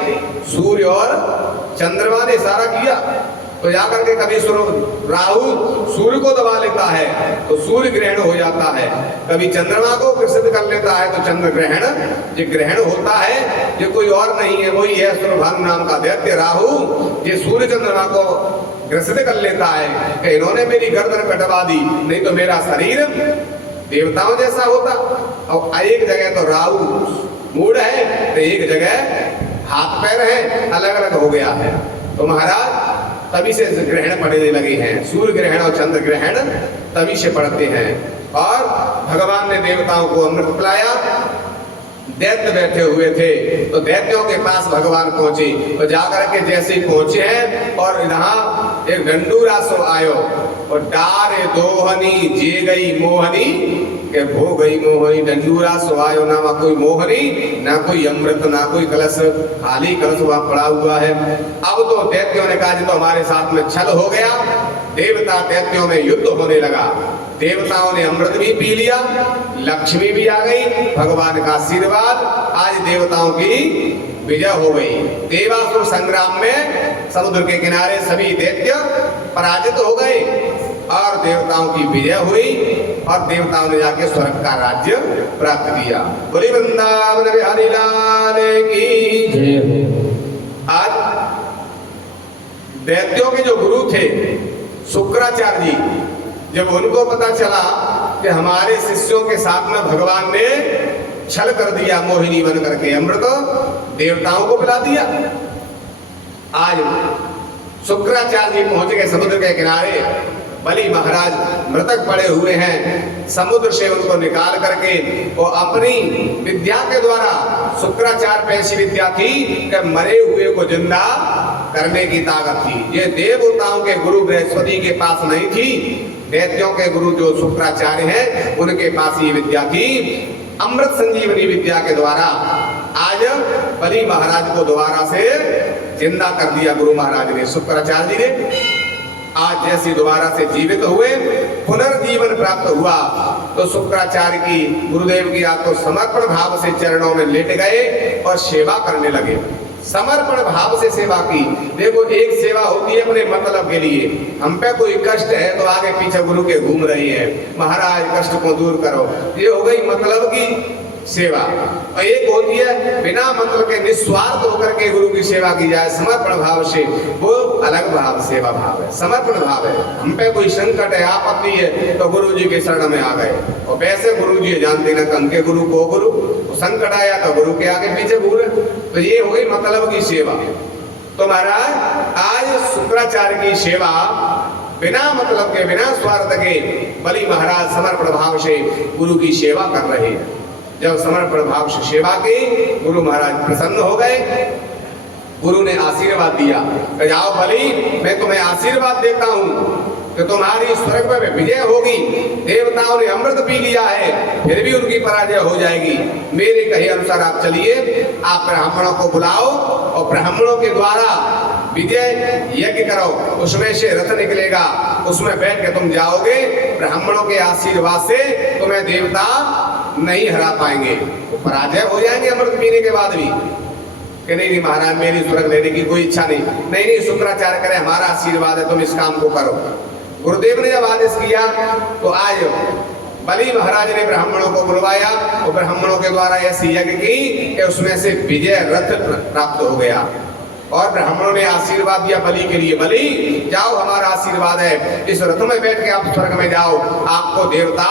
सूर्य और चंद्रमा ने इशारा किया, तो जाकर के कभी राहु सूर्य को दबा लेता है तो सूर्य ग्रहण हो जाता है, कभी चंद्रमा को ग्रसित कर लेता है तो चंद्र ग्रहण। ये ग्रहण होता है, ये कोई और नहीं है, वही है सुरभानु नाम का दैत्य राहु, ये सूर्य चंद्रमा को ग्रसित कर लेता है कि इन्होंने मेरी गर्दन कटवा दी, नहीं तो मेरा शरीर देवताओं जैसा होता। और एक जगह तो राहु मूड है, तो एक जगह हाथ पैर है, अलग अलग हो गया है। तो महाराज तभी से ग्रहण पड़ने लगे हैं, सूर्य ग्रहण और चंद्र ग्रहण तभी से पड़ते हैं। और भगवान ने देवताओं को अमृत पिलाया। दैत्य बैठे हुए थे तो दैत्यों के पास भगवान पहुंचे, तो जाकर के जैसे ही पहुंचे हैं और यहाँ एक डंडूरा सो आयो और डारे दोहनी जे गई मोहनी के भो गई मोहनी। डंडूरा सो आयो, ना वहाँ कोई मोहनी, ना कोई अमृत, ना कोई कलश, खाली कलश वहाँ पड़ा हुआ है। अब तो दैत्यों ने कहा तो हमारे साथ में छल हो गया। देवता दैत्यों में युद्ध होने लगा। देवताओं ने अमृत भी पी लिया, लक्ष्मी भी आ गई, भगवान का आशीर्वाद, आज देवताओं की विजय हो गई। देवासुर संग्राम में समुद्र के किनारे सभी दैत्य पराजित हो गए और देवताओं की विजय हुई, और देवताओं ने जाके स्वर्ग का राज्य प्राप्त किया। बोली वृंदावन बिहारी लाल की जय। आज दैत्यों के जो गुरु थे शुक्राचार्य जी, जब उनको पता चला कि हमारे शिष्यों के साथ में भगवान ने छल कर दिया, मोहिनी बन करके अमृत देवताओं को पिला दिया। आज शुक्राचार्य जी पहुंच गए समुद्र के किनारे। बलि महाराज मृतक पड़े हुए हैं, समुद्र से उनको निकाल करके वो अपनी विद्या के द्वारा, शुक्राचार्य पे ऐसी विद्या थी कि मरे हुए को जिंदा करने की ताकत थी। ये देवताओं के गुरु बृहस्पति के पास नहीं थी, दैत्यों के गुरु जो शुक्राचार्य हैं उनके पास ये विद्या थी। अमृत संजीवनी विद्या के द्वारा आज बलि महाराज को दोबारा से जिंदा कर दिया गुरु महाराज ने, शुक्राचार्य जी ने। आज जैसे दोबारा से जीवित हुए, पुनर्जीवन प्राप्त हुआ, तो शुक्राचार्य की, गुरुदेव की आपको समर्पण भाव से चरणों में लेट गए और सेवा करने लगे। समर्पण भाव से सेवा की। देखो, एक सेवा होती है अपने मतलब के लिए, हम पे कोई कष्ट है तो आगे पीछे गुरु के घूम रही है, महाराज कष्ट को दूर करो, ये हो गई मतलब की सेवा। और एक होती है बिना मतलब के निस्वार्थ होकर के गुरु की सेवा की जाए समर्पण भाव से, वो अलग भाव सेवा भाव है, समर्पण भाव है। हम पे कोई संकट है, आपत्ति है, तो गुरु जी के शरण में आ गए। और वैसे गुरु जी जानते ना कम के गुरु को गुरु, संकट आया तो गुरु के आगे पीछे घूरे, तो ये हो गई मतलब की सेवा। तो महाराज आज शुक्राचार्य की सेवा बिना मतलब के, बिना स्वार्थ के बलि महाराज समर्पण भाव से गुरु की सेवा कर रहे हैं। जब समर्पण भाव से सेवा की, गुरु महाराज प्रसन्न हो गए। गुरु ने आशीर्वाद दिया, जाओ बलि, मैं तुम्हें आशीर्वाद देता हूं कि तुम्हारी स्वर्ग में विजय होगी। देवताओं ने अमृत पी लिया है, फिर भी उनकी पराजय हो जाएगी। मेरे कहे अनुसार आप चलिए, आप ब्राह्मणों को बुलाओ और ब्राह्मणों के द्वारा विजय यज्ञ करो, उसमें से रथ निकलेगा, उसमें बैठ के तुम जाओगे। ब्राह्मणों के आशीर्वाद से तुम्हें देवता नहीं हरा पाएंगे, तो पराजय हो जाएंगे अमृत पीने के बाद भी। कि नहीं महाराज मेरी स्वर्ग लेने की कोई इच्छा नहीं, शुक्राचार्य करे हमारा आशीर्वाद है, तुम इस काम को करो। गुरुदेव ने जब आदेश किया तो आज बलि महाराज ने ब्राह्मणों को बुलवाया और ब्राह्मणों के द्वारा ऐसी यज्ञ की कि उसमें से विजय रथ प्राप्त हो गया। और ब्राह्मणों ने आशीर्वाद दिया बलि के लिए, बलि जाओ हमारा आशीर्वाद है, इस रथ में बैठ के आप स्वर्ग में जाओ, आपको देवता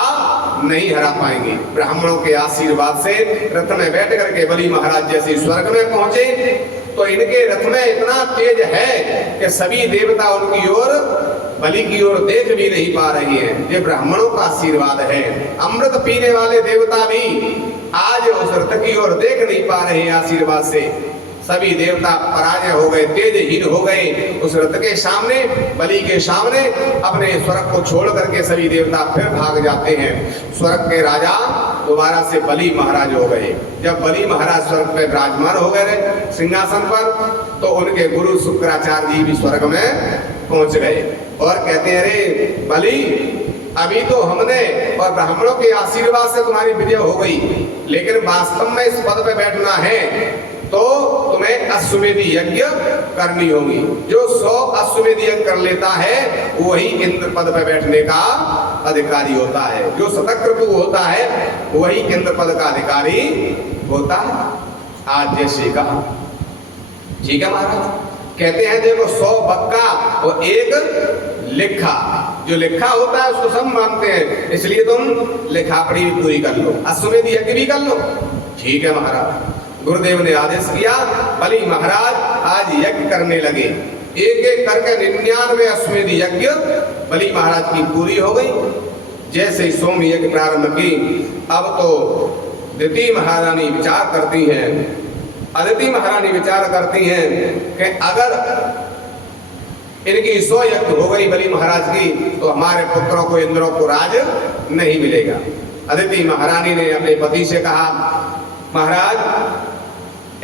नहीं हरा पाएंगे। ब्राह्मणों के आशीर्वाद से रथ में बैठ करके बलि महाराज जैसे स्वर्ग में पहुंचे तो इनके रथ में इतना तेज है कि सभी देवता उनकी ओर, बलि की ओर देख भी नहीं पा रही है। ये ब्राह्मणों का आशीर्वाद है। अमृत पीने वाले देवता भी आज उस रथ की ओर देख नहीं पा रहे हैं आशीर्वाद से। सभी देवता पराजय हो गए, तेजहीन हो गए उस रथ के सामने, बलि के सामने। अपने स्वर्ग को छोड़ करके सभी देवता फिर भाग जाते हैं। स्वर्ग के राजा दोबारा से बलि महाराज हो गए। जब बलि महाराज स्वर्ग में विराजमान हो गए सिंहासन पर, तो उनके गुरु शुक्राचार्य जी भी स्वर्ग में पहुंच गए और कहते हैं, अरे बलि अभी तो हमने और ब्राह्मणों के आशीर्वाद से तुम्हारी विजय हो गई, लेकिन वास्तव में इस पद पे बैठना है तो तुम्हें अश्वमेध यज्ञ करनी होगी। जो 100 अश्वमेध यज्ञ कर लेता है वही इंद्र पद पर बैठने का अधिकारी होता है। जो शतक्रतु होता है वही इंद्र पद का अधिकारी होता है। आज जैसे कहा, ठीक है महाराज, कहते हैं देखो 100 बक्का और 1 लिखा, जो लिखा होता है उसको सब मानते हैं, इसलिए तुम लिखा पढ़ी भी पूरी कर लो, अश्वमेध यज्ञ भी कर लो। ठीक है महाराज। गुरुदेव ने आदेश किया, बलि महाराज आज यज्ञ करने लगे। एक एक करके 99 अश्वमेध यज्ञ बलि महाराज की पूरी हो गई। जैसे ही सोम यज्ञ प्रारंभ की, अब तो अदिति महारानी विचार करती हैं, अदिति महारानी विचार करती हैं कि अगर इनकी 100 यज्ञ हो गई बलि महाराज की तो हमारे पुत्रों को, इंद्रों को राज नहीं मिलेगा। अदिति महारानी ने अपने पति से कहा, महाराज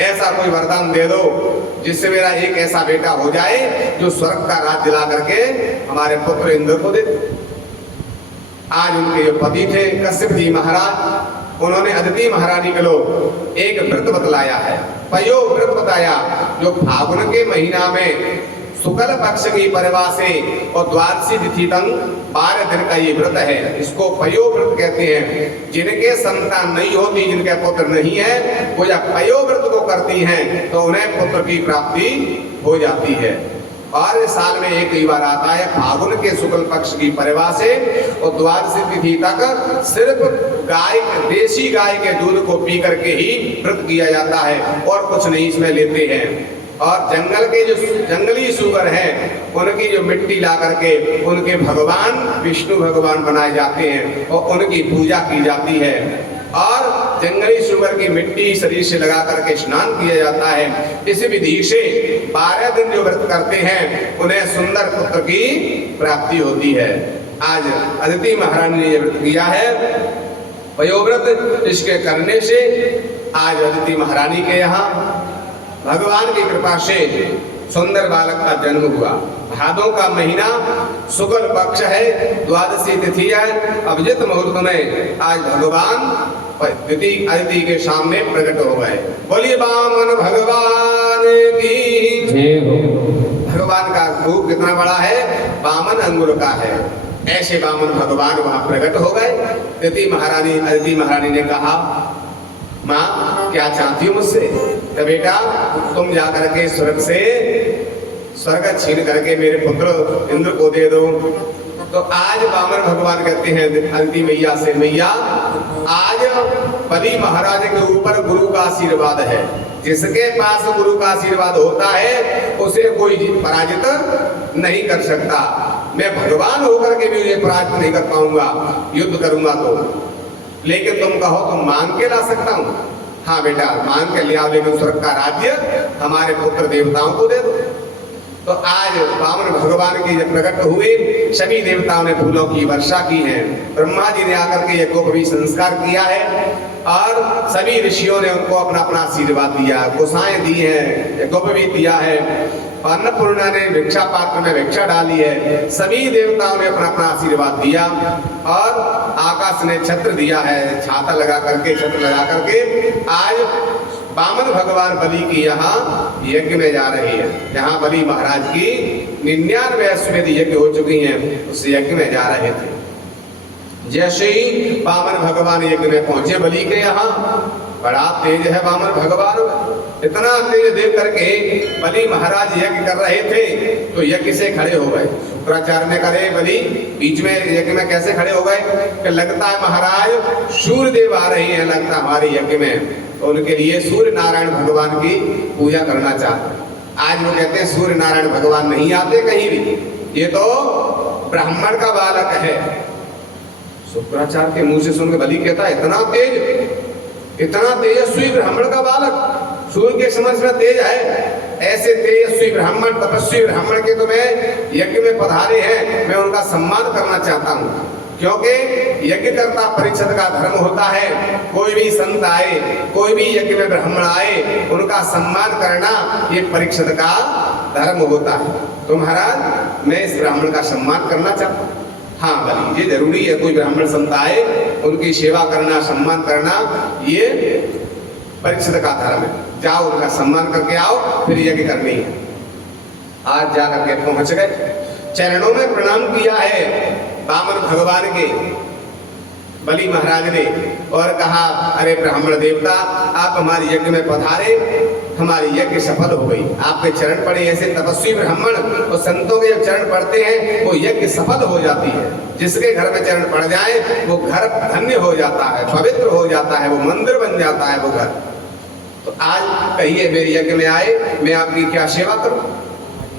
ऐसा कोई वरदान दे दो जिससे मेरा एक ऐसा बेटा हो जाए जो स्वर्ग का राज दिला करके हमारे पुत्र इंद्र को दे। आज उनके जो पति थे कश्यप जी महाराज, उन्होंने अदिति महारानी को एक व्रत बतलाया है, पयो व्रत बताया, जो फागुन के महीना में शुक्ल पक्ष की परिवार से और द्वादशी तिथि तक 12 दिन का ये व्रत है। इसको पयो व्रत कहते हैं। जिनके संतान नहीं होती, जिनके पुत्र नहीं है, वो जब पयो व्रत को करती हैं तो उन्हें पुत्र की प्राप्ति हो जाती है। और साल में एक ही बार आता है, फागुन के शुक्ल पक्ष की परिवार से और द्वादशी तिथि तक सिर्फ गाय, देसी गाय के दूध को पी करके ही व्रत किया जाता है और कुछ नहीं इसमें लेते हैं। और जंगल के जो जंगली सुअर हैं उनकी जो मिट्टी ला करके उनके भगवान विष्णु भगवान बनाए जाते हैं और उनकी पूजा की जाती है। और जंगली सुअर की मिट्टी शरीर से लगा करके स्नान किया जाता है। इस विधि से 12 दिन जो व्रत करते हैं उन्हें सुंदर पुत्र की प्राप्ति होती है। आज अदिति महारानी ने व्रत किया है पयोव्रत। इसके करने से आज अदिति महारानी के यहाँ भगवान की कृपा से सुंदर बालक का जन्म हुआ। भादों का महीना शुक्ल पक्ष है, द्वादशी तिथि है। अभिजित मुहूर्त में आज भगवान अदिति के सामने प्रकट हो गए। बोलिए वामन भगवान की जय हो। भगवान का रूप कितना बड़ा है, वामन अंगुर का है। ऐसे वामन भगवान वहां प्रकट हो गए। अदिति महारानी ने कहा, माँ क्या चाहती हो मुझसे? तो बेटा तुम जाकर के स्वर्ग से स्वर्ग छीन करके मेरे पुत्र इंद्र को दे दो। तो आज वामन भगवान कहते हैं अदिति मैया से, मैया आज बलि महाराज के ऊपर गुरु का आशीर्वाद है। जिसके पास गुरु का आशीर्वाद होता है उसे कोई पराजित नहीं कर सकता। मैं भगवान होकर के भी उसे पराजित नहीं कर पाऊंगा, युद्ध करूंगा तो। लेकिन तुम कहो तो मांग के ला सकता हूँ। हाँ बेटा मांग के ले आओ, लेकिन स्वर्ग का राज्य हमारे पुत्र देवताओं को दे दो। तो आज वामन भगवान की जब प्रकट हुए, सभी देवताओं ने फूलों की वर्षा की है। ब्रह्मा जी ने आकर के यज्ञोपवीत संस्कार किया है और सभी ऋषियों ने उनको अपना अपना आशीर्वाद दिया, गोसाएं दी है, यज्ञोपवीत दिया है। अन्नपूर्णा ने भिक्षा पात्र में भिक्षा डाली है। सभी देवताओं ने अपना अपना आशीर्वाद दिया और आकाश ने छत्र दिया है, छाता लगा करके, छत्र लगा करके आज वामन भगवान बलि की यहाँ यज्ञ में जा रही है। जहाँ बलि महाराज की 99 अश्वमेध यज्ञ हो चुकी हैं, उस यज्ञ में जा रहे थे। जैसे ही वामन भगवान यज्ञ में पहुंचे बलि के यहाँ, बड़ा तेज है वामन भगवान, इतना तेज देख करके बलि महाराज यज्ञ कर रहे थे तो यज्ञ से खड़े हो गए। शुक्राचार्य ने करे बलि बीच में यज्ञ में कैसे खड़े हो गए कि लगता है महाराज सूर्य देव आ रही है, लगता हमारे यज्ञ में, तो उनके लिए सूर्य नारायण भगवान की पूजा करना चाहते। आज वो कहते हैं सूर्य नारायण भगवान नहीं आते कहीं भी, ये तो ब्राह्मण का बालक है। शुक्राचार्य के मुंह से सुनकर बलि कहता है इतना तेजस्वी ब्राह्मण का बालक, सूर्य के समान इतना तेज है, ऐसे तेजस्वी ब्राह्मण, तपस्वी ब्राह्मण के तो मैं यज्ञ में पधारे हैं, मैं उनका सम्मान करना चाहता हूँ। क्योंकि यज्ञ करता परिषद का धर्म होता है, कोई भी संत आए, कोई भी यज्ञ में ब्राह्मण आए, उनका सम्मान करना ये परिषद का धर्म होता है। तो महाराज मैं इस ब्राह्मण का सम्मान करना चाहता हूँ। हाँ बलि ये जरूरी है, कोई ब्राह्मण संत आए उनकी सेवा करना, सम्मान करना, ये परिषद का धर्म है। जाओ उनका सम्मान करके आओ, फिर यज्ञ करनी है। आज जाकर के पहुंच गए, चरणों में प्रणाम किया है वामन भगवान के बलि महाराज ने और कहा अरे ब्राह्मण देवता आप हमारे यज्ञ में पधारे, हमारी यज्ञ सफल हो गई। आपके चरण पड़े, ऐसे तपस्वी ब्राह्मण और संतों के जब चरण पड़ते हैं वो यज्ञ सफल हो जाती है। जिसके घर में चरण पड़ जाए वो घर धन्य हो जाता है, पवित्र हो जाता है, वो मंदिर बन जाता है वो घर। तो आज कहिए मेरे यज्ञ में आए, मैं आपकी क्या सेवा करूं?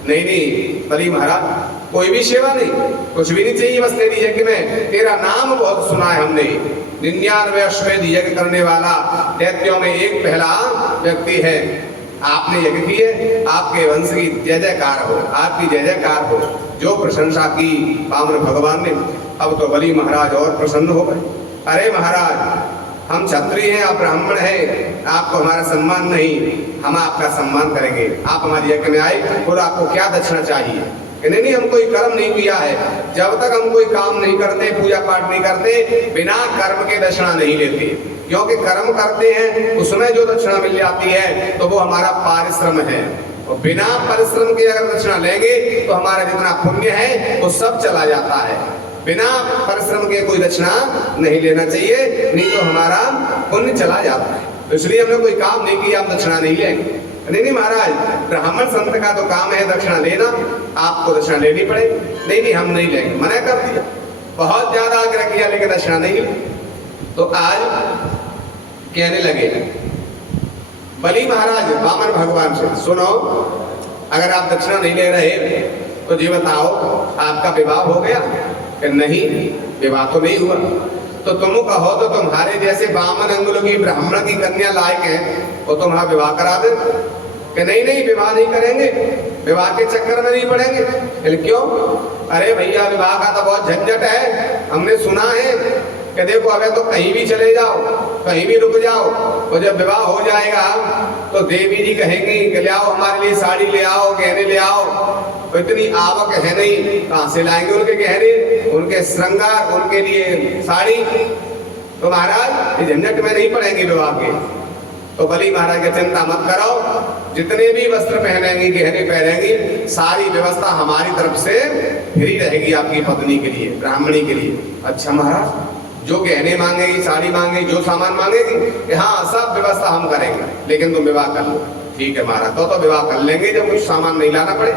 नहीं बलि महाराज कोई भी सेवा नहीं, कुछ भी नहीं चाहिए, बस तेरी यज्ञ में तेरा नाम बहुत सुना है हमने। 99 अश्वमेध यज्ञ करने वाला दैत्यों में एक पहला व्यक्ति है। आपने यज्ञ किए, आपके वंश की जय जयकार हो, आपकी जय जयकार हो, जो प्रशंसा की वामन भगवान ने। अब तो बलि महाराज और प्रसन्न हो गए। अरे महाराज हम क्षत्रिय हैं, आप ब्राह्मण हैं, आपको हमारा सम्मान नहीं, हम आपका सम्मान करेंगे। आप हमारे यज्ञ में आए और आपको क्या दक्षिणा चाहिए? नहीं हम कोई कर्म नहीं किया है, जब तक हम कोई काम नहीं करते, पूजा पाठ नहीं करते, बिना कर्म के दक्षिणा नहीं लेते। क्योंकि कर्म करते हैं उसमें जो दक्षिणा मिल जाती है तो वो हमारा पारिश्रम है, और बिना परिश्रम के अगर दक्षिणा लेंगे तो हमारा जितना पुण्य है वो सब चला जाता है। बिना परिश्रम के कोई दक्षिणा नहीं लेना चाहिए, नहीं तो हमारा पुण्य चला जाता है। तो इसलिए हमने कोई काम नहीं किया, हम दक्षिणा नहीं लेंगे। नहीं महाराज ब्राह्मण संत का तो काम है दक्षिणा लेना, आपको दक्षिणा लेनी पड़ेगी। नहीं हम नहीं लेंगे, मना कर दिया, बहुत ज्यादा आग्रह किया लेकिन दक्षिणा नहीं ली। तो आज कहने लगे बलि महाराज वामन भगवान से, सुनो अगर आप दक्षिणा नहीं ले रहे तो जी बताओ आपका विवाह हो गया? कि नहीं विवाह तो नहीं हुआ। तो तुम कहो तो तुम्हारे जैसे वामन अंगुल की ब्राह्मण की कन्या लायक है वो तुम्हारा विवाह करा दे। कि नहीं विवाह नहीं करेंगे, विवाह के चक्कर में नहीं पड़ेंगे। क्यों? अरे भैया विवाह का तो बहुत झंझट है, हमने सुना है कि देखो अबे तो कहीं भी चले जाओ, कहीं भी रुक जाओ, तो जब विवाह हो जाएगा तो देवी जी कहेंगी कि ले आओ हमारे लिए साड़ी ले आओ, गहने ले आओ। तो इतनी आवक है नहीं, कहाँ से लाएंगे उनके गहने, उनके श्रृंगार, उनके लिए साड़ी? तो महाराज ये झंझट में नहीं पड़ेंगे विवाह के। तो बलि महाराज की चिंता मत करो, जितने भी वस्त्र पहनेंगी, गहने पहनेंगी, सारी व्यवस्था हमारी तरफ से फ्री रहेगी आपकी पत्नी के लिए, ब्राह्मणी के लिए। अच्छा महाराज जो गहने मांगेगी, साड़ी मांगेगी, जो सामान मांगेगी, हाँ सब व्यवस्था हम करेंगे, लेकिन तुम विवाह कर लो। ठीक है महाराज, तो विवाह कर लेंगे जब कुछ सामान नहीं लाना पड़े।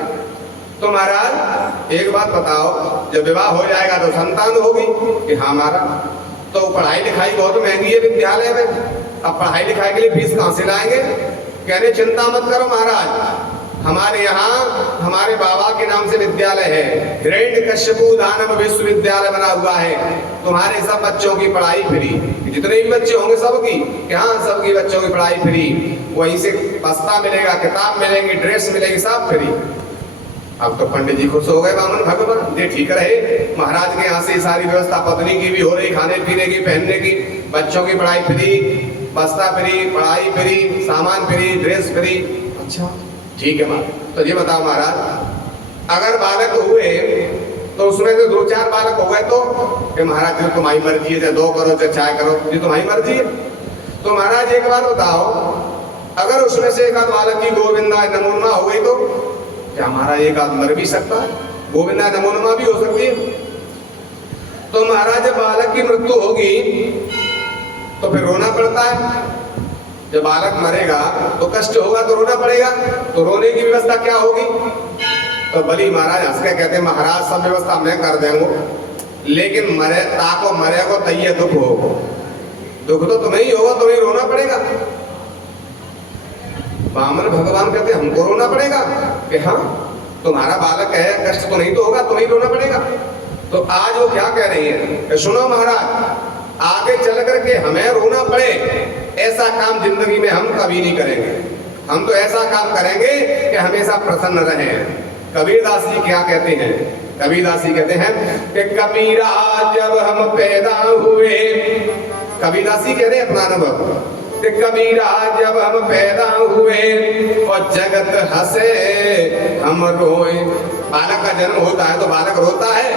तो महाराज एक बात बताओ, जब विवाह हो जाएगा तो संतान होगी? कि हाँ महाराज। तो पढ़ाई लिखाई बहुत महंगी है विद्यालय में, अब पढ़ाई लिखाई के लिए फीस कहाँ से लाएंगे? कहने चिंता मत करो महाराज, हमारे यहाँ हमारे बाबा के नाम से विद्यालय है, हिरण्यकश्यपु दानव विश्वविद्यालय बना हुआ है, तुम्हारे सब बच्चों की पढ़ाई फ्री, जितने भी बच्चे होंगे सबकी, यहाँ सबकी बच्चों की पढ़ाई फ्री, वहीं से बस्ता मिलेगा, किताब मिलेंगी, ड्रेस मिलेगी, सब फ्री। अब तो पंडित जी खुश हो गए बामन भगवान, ये ठीक रहे। महाराज के यहाँ से सारी व्यवस्था पत्नी की भी हो रही, खाने पीने की, पहनने की, बच्चों की पढ़ाई फ्री, बस्ता फ्री, पढ़ाई फ्री, सामान फ्री, ड्रेस फ्री। अच्छा ठीक है महाराज। तो ये बताओ महाराज, अगर बालक हुए तो उसमें से 2-4 बालक हो गए तो कि महाराज जी तुम्हारी मर्जी है, चाहे 2 करो चाहे 4 करो, ये तुम्हारी मर्जी है। तो महाराज एक बार बताओ, अगर उसमें से एक आध बालक की गोविंदा नमोनमा हो गई तो क्या महाराज एक आध मर भी सकता है? गोविंदा नमोनमा भी हो सकती है। तो महाराज जब बालक की मृत्यु होगी तो फिर रोना पड़ता है। जब बालक मरेगा तो कष्ट होगा तो रोना पड़ेगा, तो रोने की व्यवस्था क्या होगी? तो बलि महाराज हंस के कहते महाराज सब व्यवस्था मैं कर देंगे, लेकिन मरे ताको मरेगा तो ये दुख होगा, दुख तो तुम्हें ही होगा, तुम्हें रोना पड़ेगा। वामन भगवान कहते हमको रोना पड़ेगा कि हाँ तुम्हारा बालक है, कष्ट तो नहीं तो होगा, तुम्हें रोना पड़ेगा। तो आज वो क्या कह रही है कि सुनो महाराज, आगे चल करके हमें रोना पड़े ऐसा काम जिंदगी में हम कभी नहीं करेंगे। हम तो ऐसा काम करेंगे कि हमेशा प्रसन्न रहें। कबीरदास जी क्या कहते हैं? कबीरदास जी कहते हैं कि कबीरा जब हम पैदा हुए, कबीरदास जी कहते हैं अपना अनुभव कि कबीरा जब हम पैदा हुए और जगत हंसे हम रोए। बालक का जन्म होता है तो बालक रोता है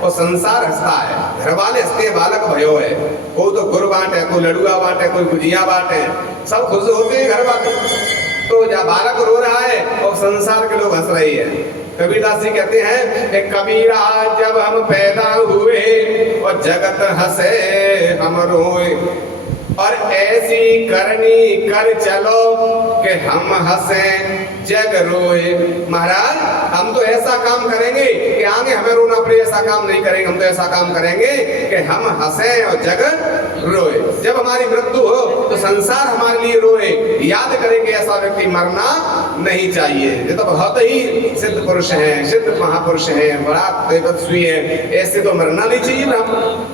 और संसार हंसता है, घर वाले हंसते, बालक भयो है। कोई तो गुड़ बांटे, कोई लड़ुआ बांटे, कोई गुजिया बांटे, सब खुश होते हैं घर वाले। तो जब बालक रो रहा है और संसार के लोग हंस रहे हैं। कबीरदास जी कहते हैं कि कबीरा जब हम पैदा हुए और जगत हंसे हम रोए, और ऐसी करनी कर चलो कि हम हंसे जग रोए। महाराज हम तो ऐसा काम करेंगे कि आगे हमें रोना पड़े, ऐसा काम नहीं करेंगे। हम तो ऐसा काम करेंगे कि हम हंसे और जग रोए। जब हमारी मृत्यु हो तो संसार हमारे लिए रोए। याद करें कि ऐसा व्यक्ति मरना नहीं चाहिए। ये तो बहुत ही सिद्ध पुरुष हैं, सिद्ध महापुरुष हैं, बड़ा तेजस्वी है, ऐसे तो मरना नहीं चाहिए ना।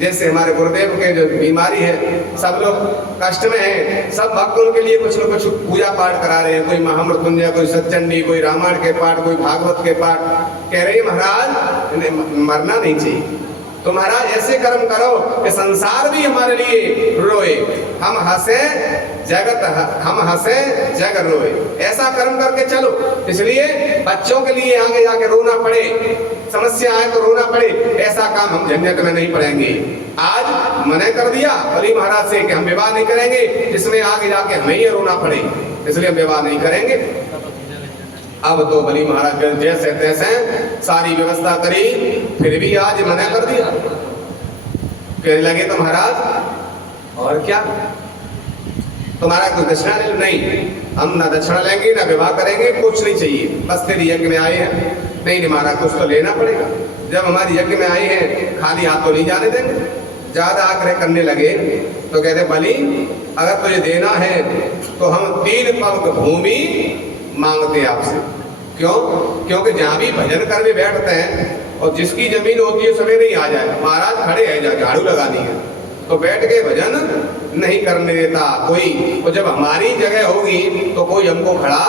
जैसे हमारे गुरुदेव के जो बीमारी है, सब लोग कष्ट में हैं, सब भक्त उनके लिए कुछ न कुछ पूजा पाठ करा रहे हैं। कोई महामृत्युंजय, कोई सच्चंडी, कोई रामायण के पाठ, कोई भागवत के पाठ। कह रहे महाराज मरना नहीं चाहिए। तो महाराज ऐसे कर्म करो कि संसार भी हमारे लिए रोए, हम हंसे जगत, हम हंसे जग रोए। ऐसा कर्म करके चलो। इसलिए बच्चों के लिए आगे जाके रोना पड़े, समस्या आए तो रोना पड़े, ऐसा काम हम झंझट में नहीं पड़ेंगे। आज मना कर दिया बलि महाराज से कि हम विवाह नहीं करेंगे जिसमें आगे जाके हमें ही रोना पड़े, इसलिए हम विवाह नहीं करेंगे। अब तो बलि महाराज जैसे तैसे सारी व्यवस्था करी, फिर भी आज मना कर दिया। कहने लगे तो महाराज और क्या तुम्हारा कुछ दक्षिणा नहीं, हम ना दक्षिणा लेंगे ना विवाह करेंगे, कुछ नहीं चाहिए, बस तेरी यज्ञ में आए हैं। नहीं महाराज कुछ तो लेना पड़ेगा, जब हमारी यज्ञ में आए हैं खाली हाथ तो नहीं जाने देंगे। ज्यादा आग्रह करने लगे तो कहते बलि अगर तुझे देना है तो हम 3 पग भूमि मांगते आपसे। क्यों? क्योंकि जहाँ भी भजन करने बैठते हैं और जिसकी जमीन होती है समय नहीं आ जाए, महाराज खड़े हैं, झाड़ू लगानी है तो बैठ के भजन नहीं करने देता कोई। और जब हमारी जगह होगी तो कोई हमको खड़ा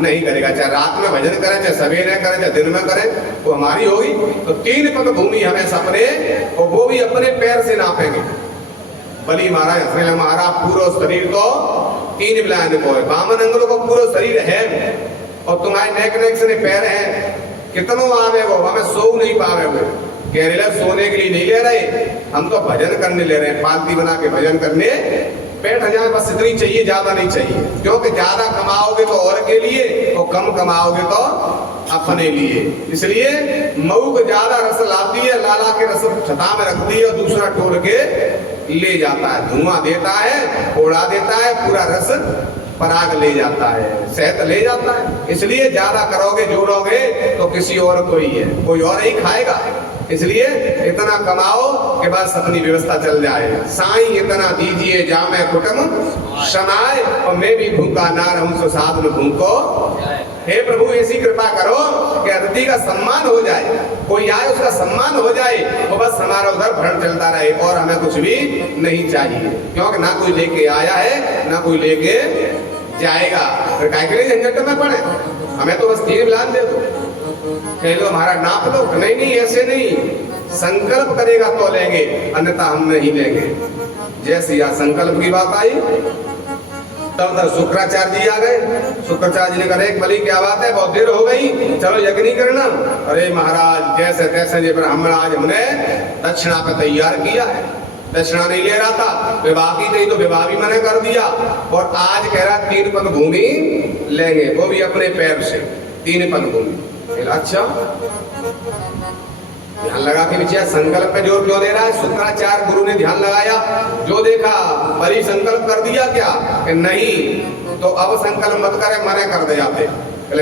नहीं करेगा, चाहे रात में भजन करें, चाहे सवेरे करें, चाहे दिन में करें, वो हमारी होगी। तो 3 पग भूमि हमें सपने, और वो भी अपने पैर से नापेंगे। बलि महाराज हंसने लगे, महाराज पूरा शरीर तो 3 बिलायन को है, 52 अंगों को पूरा शरीर है, और तुम्हारे नेक से पैर हैं, कितनों आवे वो हमें सो नहीं पावे हुए। कह रहे सोने के लिए नहीं ले रहे, हम तो भजन करने ले रहे हैं, पालती बना के भजन करने बैठ जाए, बस इतनी चाहिए, ज्यादा नहीं चाहिए। क्योंकि ज्यादा कमाओगे तो और के लिए, और कम कमाओगे तो अपने लिए। इसलिए मऊ को ज्यादा रस लाती है, लाला के रस छता में रखती है और दूसरा टोर के ले जाता है, धुआं देता है, उड़ा देता है, पूरा रस पराग ले जाता है, शहद ले जाता है। इसलिए ज्यादा करोगे जोड़ोगे तो किसी और को ही है, कोई और ही खाएगा। इसलिए इतना कमाओ कि बस अपनी व्यवस्था चल जाए। साईं इतना दीजिए जामे कुटुंब समाए, और मैं भी भूखा ना रहूं सो साधन भूखो। हे प्रभु ऐसी कृपा करो कि अतिथि का सम्मान हो जाए, कोई आए उसका सम्मान हो जाए, वो बस हमारा उधर भरण चलता रहे और हमें कुछ भी नहीं चाहिए। क्योंकि ना कोई लेके आया है ना कोई लेके जाएगा, फिर काय के लिए झंझट में पड़े। हमें तो बस 3 बिलान दे दो, कह लो हमारा नाप लो, नहीं नहीं ऐसे नहीं, संकल्प करेगा तो लेंगे, अन्यथा हम नहीं लेंगे। जैसे यह संकल्प की बात आई तब तक शुक्राचार्य जी आ गए। शुक्राचार्य जी ने कहा एक बली क्या बात है, बहुत देर हो गई, चलो यज्ञ नहीं करना। अरे महाराज जैसे तैसे ये ब्राह्मण आज हमने दक्षिणा पे तैयार किया है, दक्षिणा नहीं ले रहा था, विवाह की गई तो विवाह भी मैंने कर दिया, और आज कह रहा 3 पग भूमि लेंगे, वो भी अपने पैर से 3 पग भूमि। अच्छा ध्यान लगा के विचार संकल्प पे जोर क्यों दे रहा है? शुक्राचार्य गुरु ने ध्यान लगाया, जो देखा बलि संकल्प कर दिया क्या कि नहीं, तो अब संकल्प मत करे, मने कर दे जाते।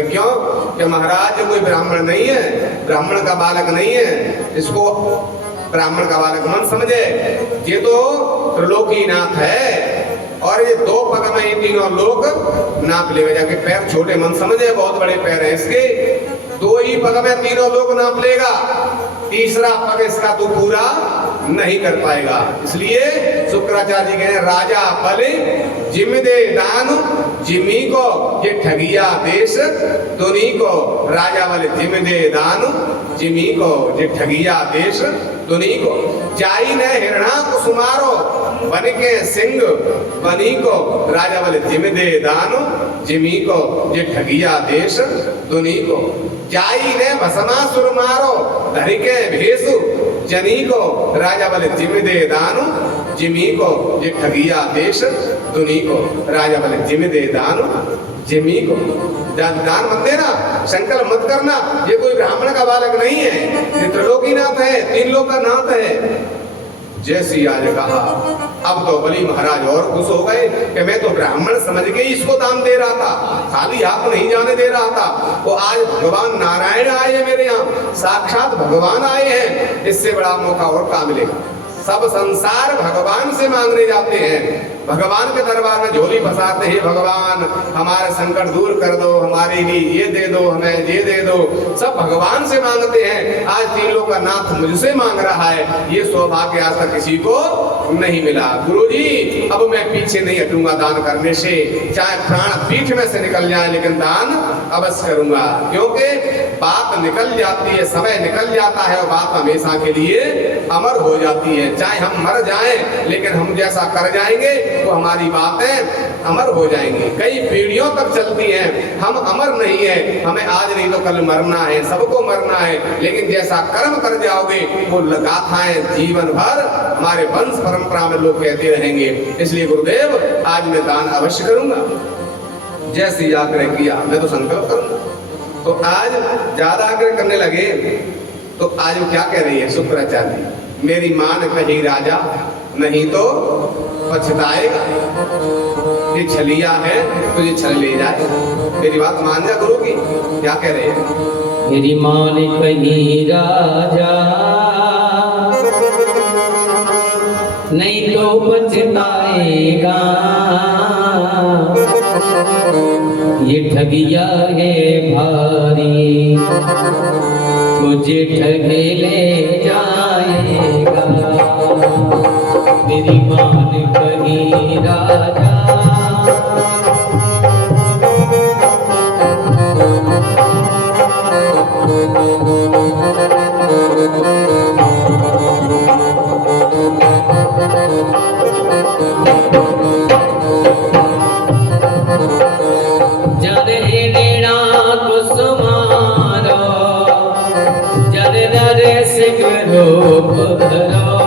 क्यों कि महाराज कोई ब्राह्मण नहीं है, ब्राह्मण का बालक नहीं है, इसको ब्राह्मण का बालक मन समझे, ये तो त्रिलोकीनाथ है, और ये 2 पग में ये तीनों लोग नाप लेगा जाके। पैर छोटे मन समझे, बहुत बड़े पैर हैं इसके, 2 ही पग में तीनों लोग नाप लेगा, तीसरा पग इसका तो पूरा नहीं कर पाएगा। इसलिए शुक्राचार्य जी कह राजा बलि जिम दे दान जिमी को ये ठगिया देश दुनी को, राजा बलि जिम दे दान जिमी को ये ठगिया देश दुनी को, जाई ने हिरणा कुसुमारो बन के सिंह बनी को, राजा बलि जिम दे दान जिमी को ये ठगिया देश दुनी को, जाई ने भस्मासुर मारो धरि के भेसु जनी को, राजा बलि जिम दे दान जिमी को ये ठगिया देश दुनी को, राजा बलि जिम दे दान जिमी को। दान मत देना, संकल्प मत करना, ये कोई ब्राह्मण का बालक नहीं है, ये त्रिलोकीनाथ है, 3 लोक का नाथ है। जैसी आज कहा अब तो बलि महाराज और खुश हो गए कि मैं तो ब्राह्मण समझ के इसको दान दे रहा था, खाली हाथ नहीं जाने दे रहा था। वो आज भगवान नारायण आए हैं मेरे यहाँ, साक्षात भगवान आए हैं, इससे बड़ा मौका और क्या मिलेगा। सब संसार भगवान से मांगने जाते हैं, भगवान के दरबार में झोली फंसाते हैं, भगवान हमारे संकट दूर कर दो, हमारे लिए ये दे दो, हमें ये दे दो, सब भगवान से मांगते हैं। आज 3 लोग का नाथ मुझसे मांग रहा है, ये सौभाग्य आज तक किसी को नहीं मिला। गुरुजी अब मैं पीछे नहीं हटूंगा दान करने से, चाहे प्राण पीठ में से निकल जाए लेकिन दान अवश्य करूंगा, क्योंकि बात निकल जाती है, समय निकल जाता है और बात हमेशा के लिए अमर हो जाती है। चाहे हम मर जाएं लेकिन हम जैसा कर जाएंगे तो हमारी बातें अमर हो जाएंगी, कई पीढ़ियों तक चलती हैं। हम अमर नहीं है, हमें आज नहीं तो कल मरना है, सबको मरना है, लेकिन जैसा कर्म कर जाओगे वो गाथाएं जीवन भर हमारे वंश परंपरा में लोग कहते रहेंगे। इसलिए गुरुदेव आज मैं दान अवश्य करूंगा, जैसे आग्रह किया मैं तो संकल्प करूंगा। तो आज ज्यादा आग्रह करने लगे तो आज वो क्या कह रही है शुक्राचार्य, मेरी मां ने कही राजा नहीं तो पछताएगा, ये छलिया है तुझे छल ले जाए। मेरी बात मान जा गुरु की, क्या कह रहे हैं। मेरी मां ने कही राजा नहीं तो पछताएगा, ये ठगिया है भारी तुझे ठगे ले जाएगा। मेरी मां ने कही राजा रूप धरो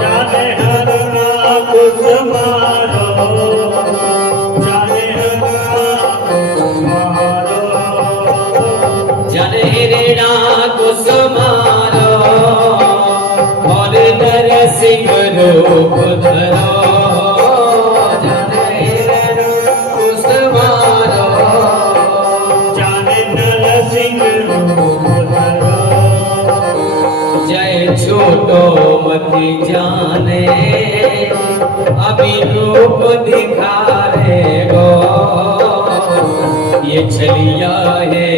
जाने हर नाक समारो, जाने हर नाक समारो, जाने रेणा को समारो और नर सिंह रूप धरो, जाने रेणा को समारो, जाने नर सिंह रूप धरो। जय छोटो मति जाने अभी रूप दिखारे गो, ये छलिया है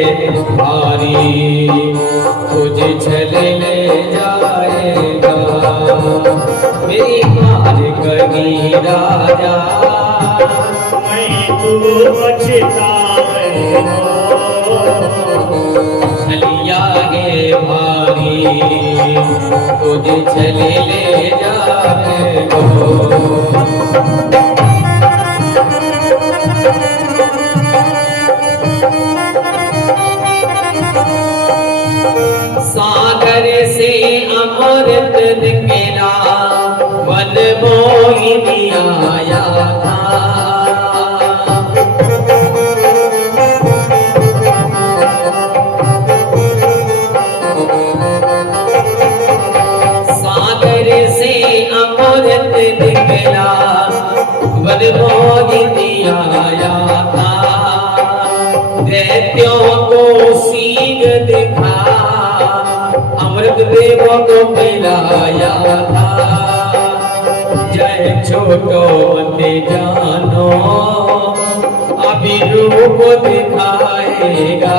भारी तुझे छले ले जाएगा। मेरी मां ने कही राजा मैं तू पछताएगा, तुझे चले ले जाए गो। सागर से अमृत निकला वन मोहिनी आया था। सागर से अमृत निकला वन मोहिनी आया था। दैत्यों को सीग दिखा अमृत देवों को पिलाया था। जय छोटो मत जानो अभी रूप दिखाएगा।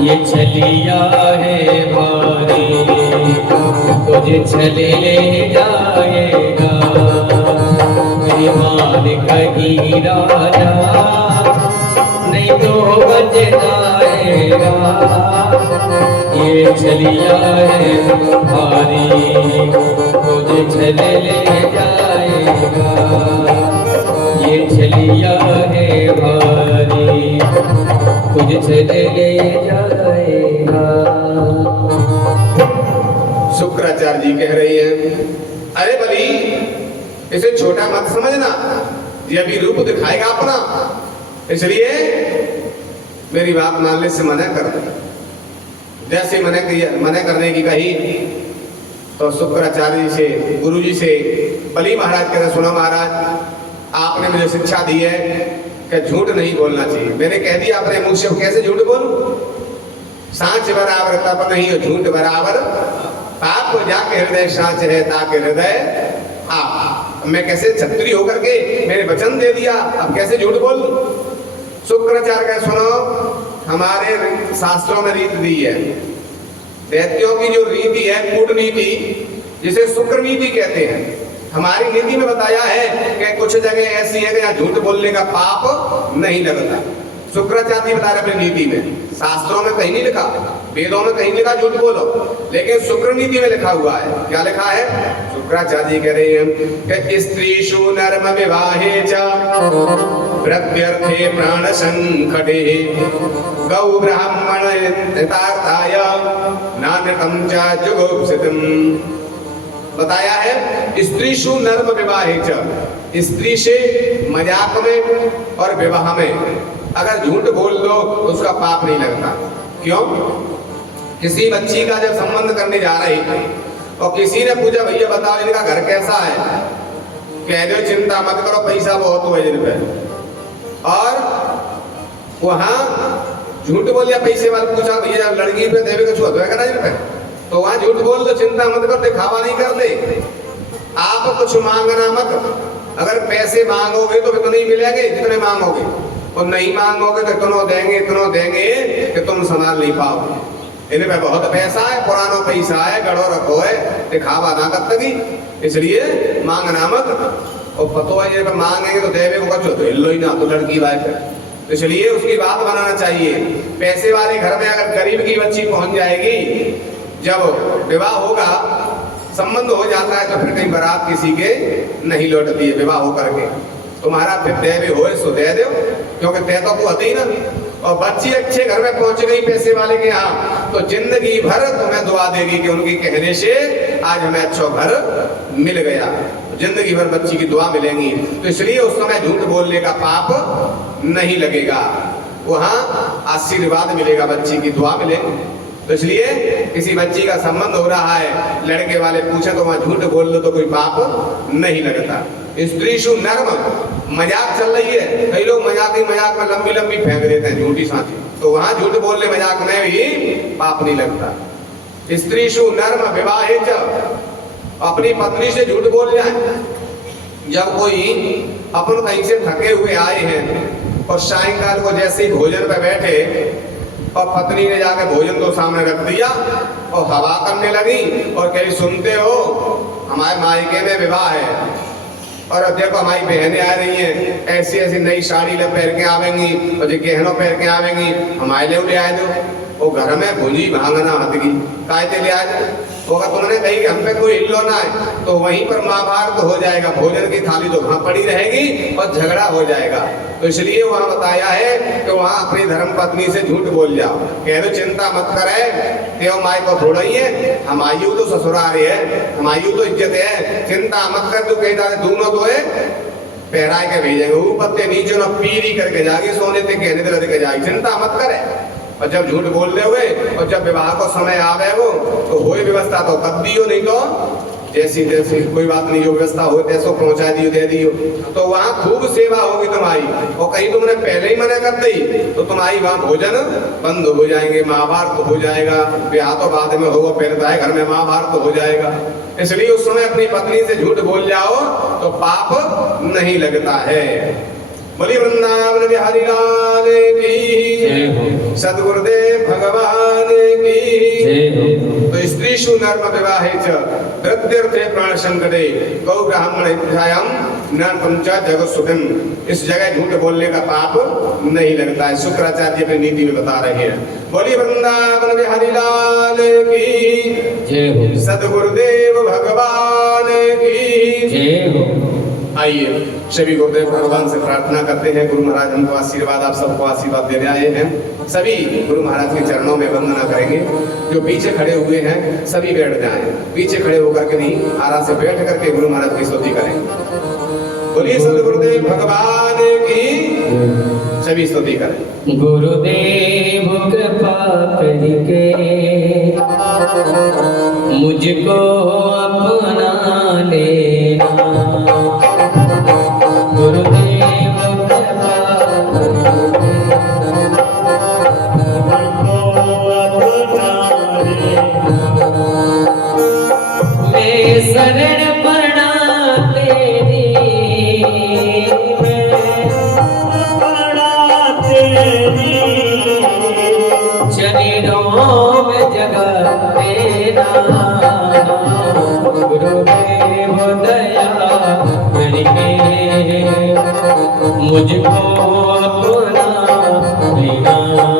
ये छलिया है भारी तुझे छले ले जाएगा। ईमान कही राजा नहीं तो बच जाएगा। ये छलिया है भारी तुझे छले ले जाएगा। ये छलिया है भारी तुझे छले ले जाएगा। शुक्राचार्य जी कह रही हैं, अरे बली इसे छोटा मत समझना, ये अभी रूप दिखाएगा अपना, इसलिए मेरी बात मानने से मना कर दे। जैसे मना करने की कही तो शुक्राचार्य जी से, गुरु जी से बली महाराज कह रहे, सुनो महाराज आपने मुझे शिक्षा दी है कि झूठ नहीं बोलना चाहिए। मैंने कह दिया अपने मुंह से, कैसे झूठ बोलूं? सांच बराबर तप नहीं हो झूठ बराबर पाप को जाके हृदय सांच है ताके हृदय आप। मैं कैसे छत्री होकर के मैंने वचन दे दिया, अब कैसे झूठ बोल? शुक्राचार्य का सुनो, हमारे शास्त्रों में रीति दी है। दैत्यों की जो रीति है कूटनीति, जिसे शुक्र नीति कहते हैं, हमारी नीति में बताया है कि कुछ जगह ऐसी है कि यहाँ झूठ बोलने का पाप नहीं लगता। शुक्राचार्य बता रहे अपनी नीति में, शास्त्रों में कहीं नहीं लिखा, वेदों में कहीं लिखा झूठ बोलो, लेकिन शुक्र नीति में लिखा हुआ है। क्या लिखा है? शुक्राचार्य जी कह रहे हैं कि स्त्रीषु नर्म विवाहे च प्रत्यर्थे प्राण संकटे गौ ब्राह्मण हितार्थाय नान्यतम च जुगुप्सितम्। बताया है स्त्रीषु नर्म विवाहे च, स्त्री से मजाक में और विवाह में अगर झूठ बोल दो तो उसका पाप नहीं लगता। क्यों? किसी बच्ची का जब संबंध करने जा रही थी और किसी ने पूछा भैया बताओ इनका घर कैसा है, कह दो चिंता मत करो पैसा बहुत हुआ जिन पे, और वहां झूठ बोल दिया। पैसे वाले पूछा भैया लड़की पे देवे कुछ होता है जिन पे, तो वहां झूठ बोल दो, चिंता मत कर, दिखावा नहीं कर दे। आप कुछ मांगना मत, अगर पैसे मांगोगे तो इतने ही मिलेंगे जितने मांगोगे, और नहीं मांगोगे तो इतनो देंगे कि तुम संभाल नहीं पाओगे। इनमें बहुत पैसा है, पुराना पैसा है, गढ़ो रखो है, दिखावा ना कर तकी, इसलिए मांगना मत। और पतो है ये मांगेंगे तो देवे को कचो तो हिलो ही ना, तो लड़की बात है, इसलिए उसकी बात बनाना चाहिए। पैसे वाले घर में अगर गरीब की बच्ची पहुंच जाएगी, जब विवाह होगा संबंध हो जाता है तो फिर कहीं बारात किसी के नहीं लौटती है विवाह होकर के। तुम्हारा फिर देवे हो सो दे दो, क्योंकि तय तो को आती ना। और बच्ची अच्छे घर में पहुंच गई पैसे वाले के यहाँ, तो जिंदगी भर तुम्हें दुआ देगी कि उनकी कहने से आज हमें अच्छा घर मिल गया, जिंदगी भर बच्ची की दुआ मिलेंगी। तो इसलिए उस समय झूठ बोलने का पाप नहीं लगेगा, वहां आशीर्वाद मिलेगा, बच्ची की दुआ मिलेगी। तो इसलिए किसी बच्ची का संबंध हो रहा है, लड़के वाले पूछे तो वहां झूठ बोल लो तो कोई पाप नहीं लगता। स्त्रीषु नर्म, मजाक चल रही है, कई लोग मजाक में लंबी लंबी फेंक देते हैं झूठी सांची, तो वहां झूठ बोलने मजाक में भी पाप नहीं लगता। स्त्रीषु नर्म विवाहे च, अपनी पत्नी से झूठ बोल जाए। जब कोई अपन कहीं से थके हुए आए हैं और सायंकाल को जैसे ही भोजन पे बैठे और पत्नी ने जाकर भोजन तो सामने रख दिया और हवा करने लगी और कहीं सुनते हो हमारे मायके में विवाह है, और अब देखो हमारी बहनें आ रही हैं, ऐसी ऐसी नई साड़ी ले पहन के आवेंगी और जो गहनों पहन के आवेंगी, हमारे लिए ले आए दो। वो घर में भुंजी भांगना हथगी काय ते ले आज होगा। तुमने कही कि हम पे कोई हिल्लो ना है तो वहीं पर महाभारत हो जाएगा। भोजन की थाली तो वहां पड़ी रहेगी और झगड़ा हो जाएगा। तो इसलिए वहां बताया है कि वहां अपनी धर्म पत्नी से झूठ बोल जाओ, कह दो चिंता मत करे तेव माई को थोड़ा ही है, हम आयु तो ससुराल है, हम आयु तो इज्जत है, चिंता मत कर। तू कहता है दोनों तो है पहराए के भेजेंगे ऊपर ते नीचे ना पीरी करके जाएगी सोने ते कहने दे के जाएगी, चिंता मत करे। और जब झूठ बोल रहे हुए और जब विवाह को समय आवे वो तो होए व्यवस्था तो कर दियो, नहीं तो जैसी जैसी कोई बात नहीं हो व्यवस्था हो तैसो पहुंचा दियो दे दियो। तो वहाँ खूब सेवा होगी तुम्हारी। और कहीं तुमने पहले ही मना कर दी तो तुम्हारी वहाँ भोजन बंद हो जाएंगे, महाभारत हो जाएगा। ब्याह तो बाद में होगा, पहले है घर में महाभारत हो जाएगा। इसलिए उस समय अपनी पत्नी से झूठ बोल जाओ तो पाप नहीं लगता है। बोली वृंदावन बिहारी लाल की, सदगुरुदेव भगवान की। तो स्त्रीषु नर्म विवाहे च वृद्धिर्थे प्राण संकटे गौ ब्राह्मण हितायम न पंचा जगत सुखम। इस जगह झूठ बोलने का पाप नहीं लगता है, शुक्राचार्य अपनी नीति में बता रहे हैं। बोली वृंदावन बिहारी लाल की, सदगुरुदेव भगवान की जय हो। आइए सभी गुरुदेव भगवान से प्रार्थना करते हैं, गुरु महाराज हमको आशीर्वाद, आप सबको आशीर्वाद देने आए हैं। सभी गुरु महाराज के चरणों में वंदना करेंगे। जो पीछे खड़े हुए हैं सभी बैठ जाएं, पीछे खड़े होकर के नहीं, आराम से बैठ करके गुरु महाराज की स्तुति करेंगे। बोलिए सदगुरुदेव भगवान की, सभी स्तुति करें। गुरुदेव कृपा करके मुझको अपना लेना, गुरुदेव कृपा मैं शरण पड़ा तेरी, चरणों में जगत तेरा।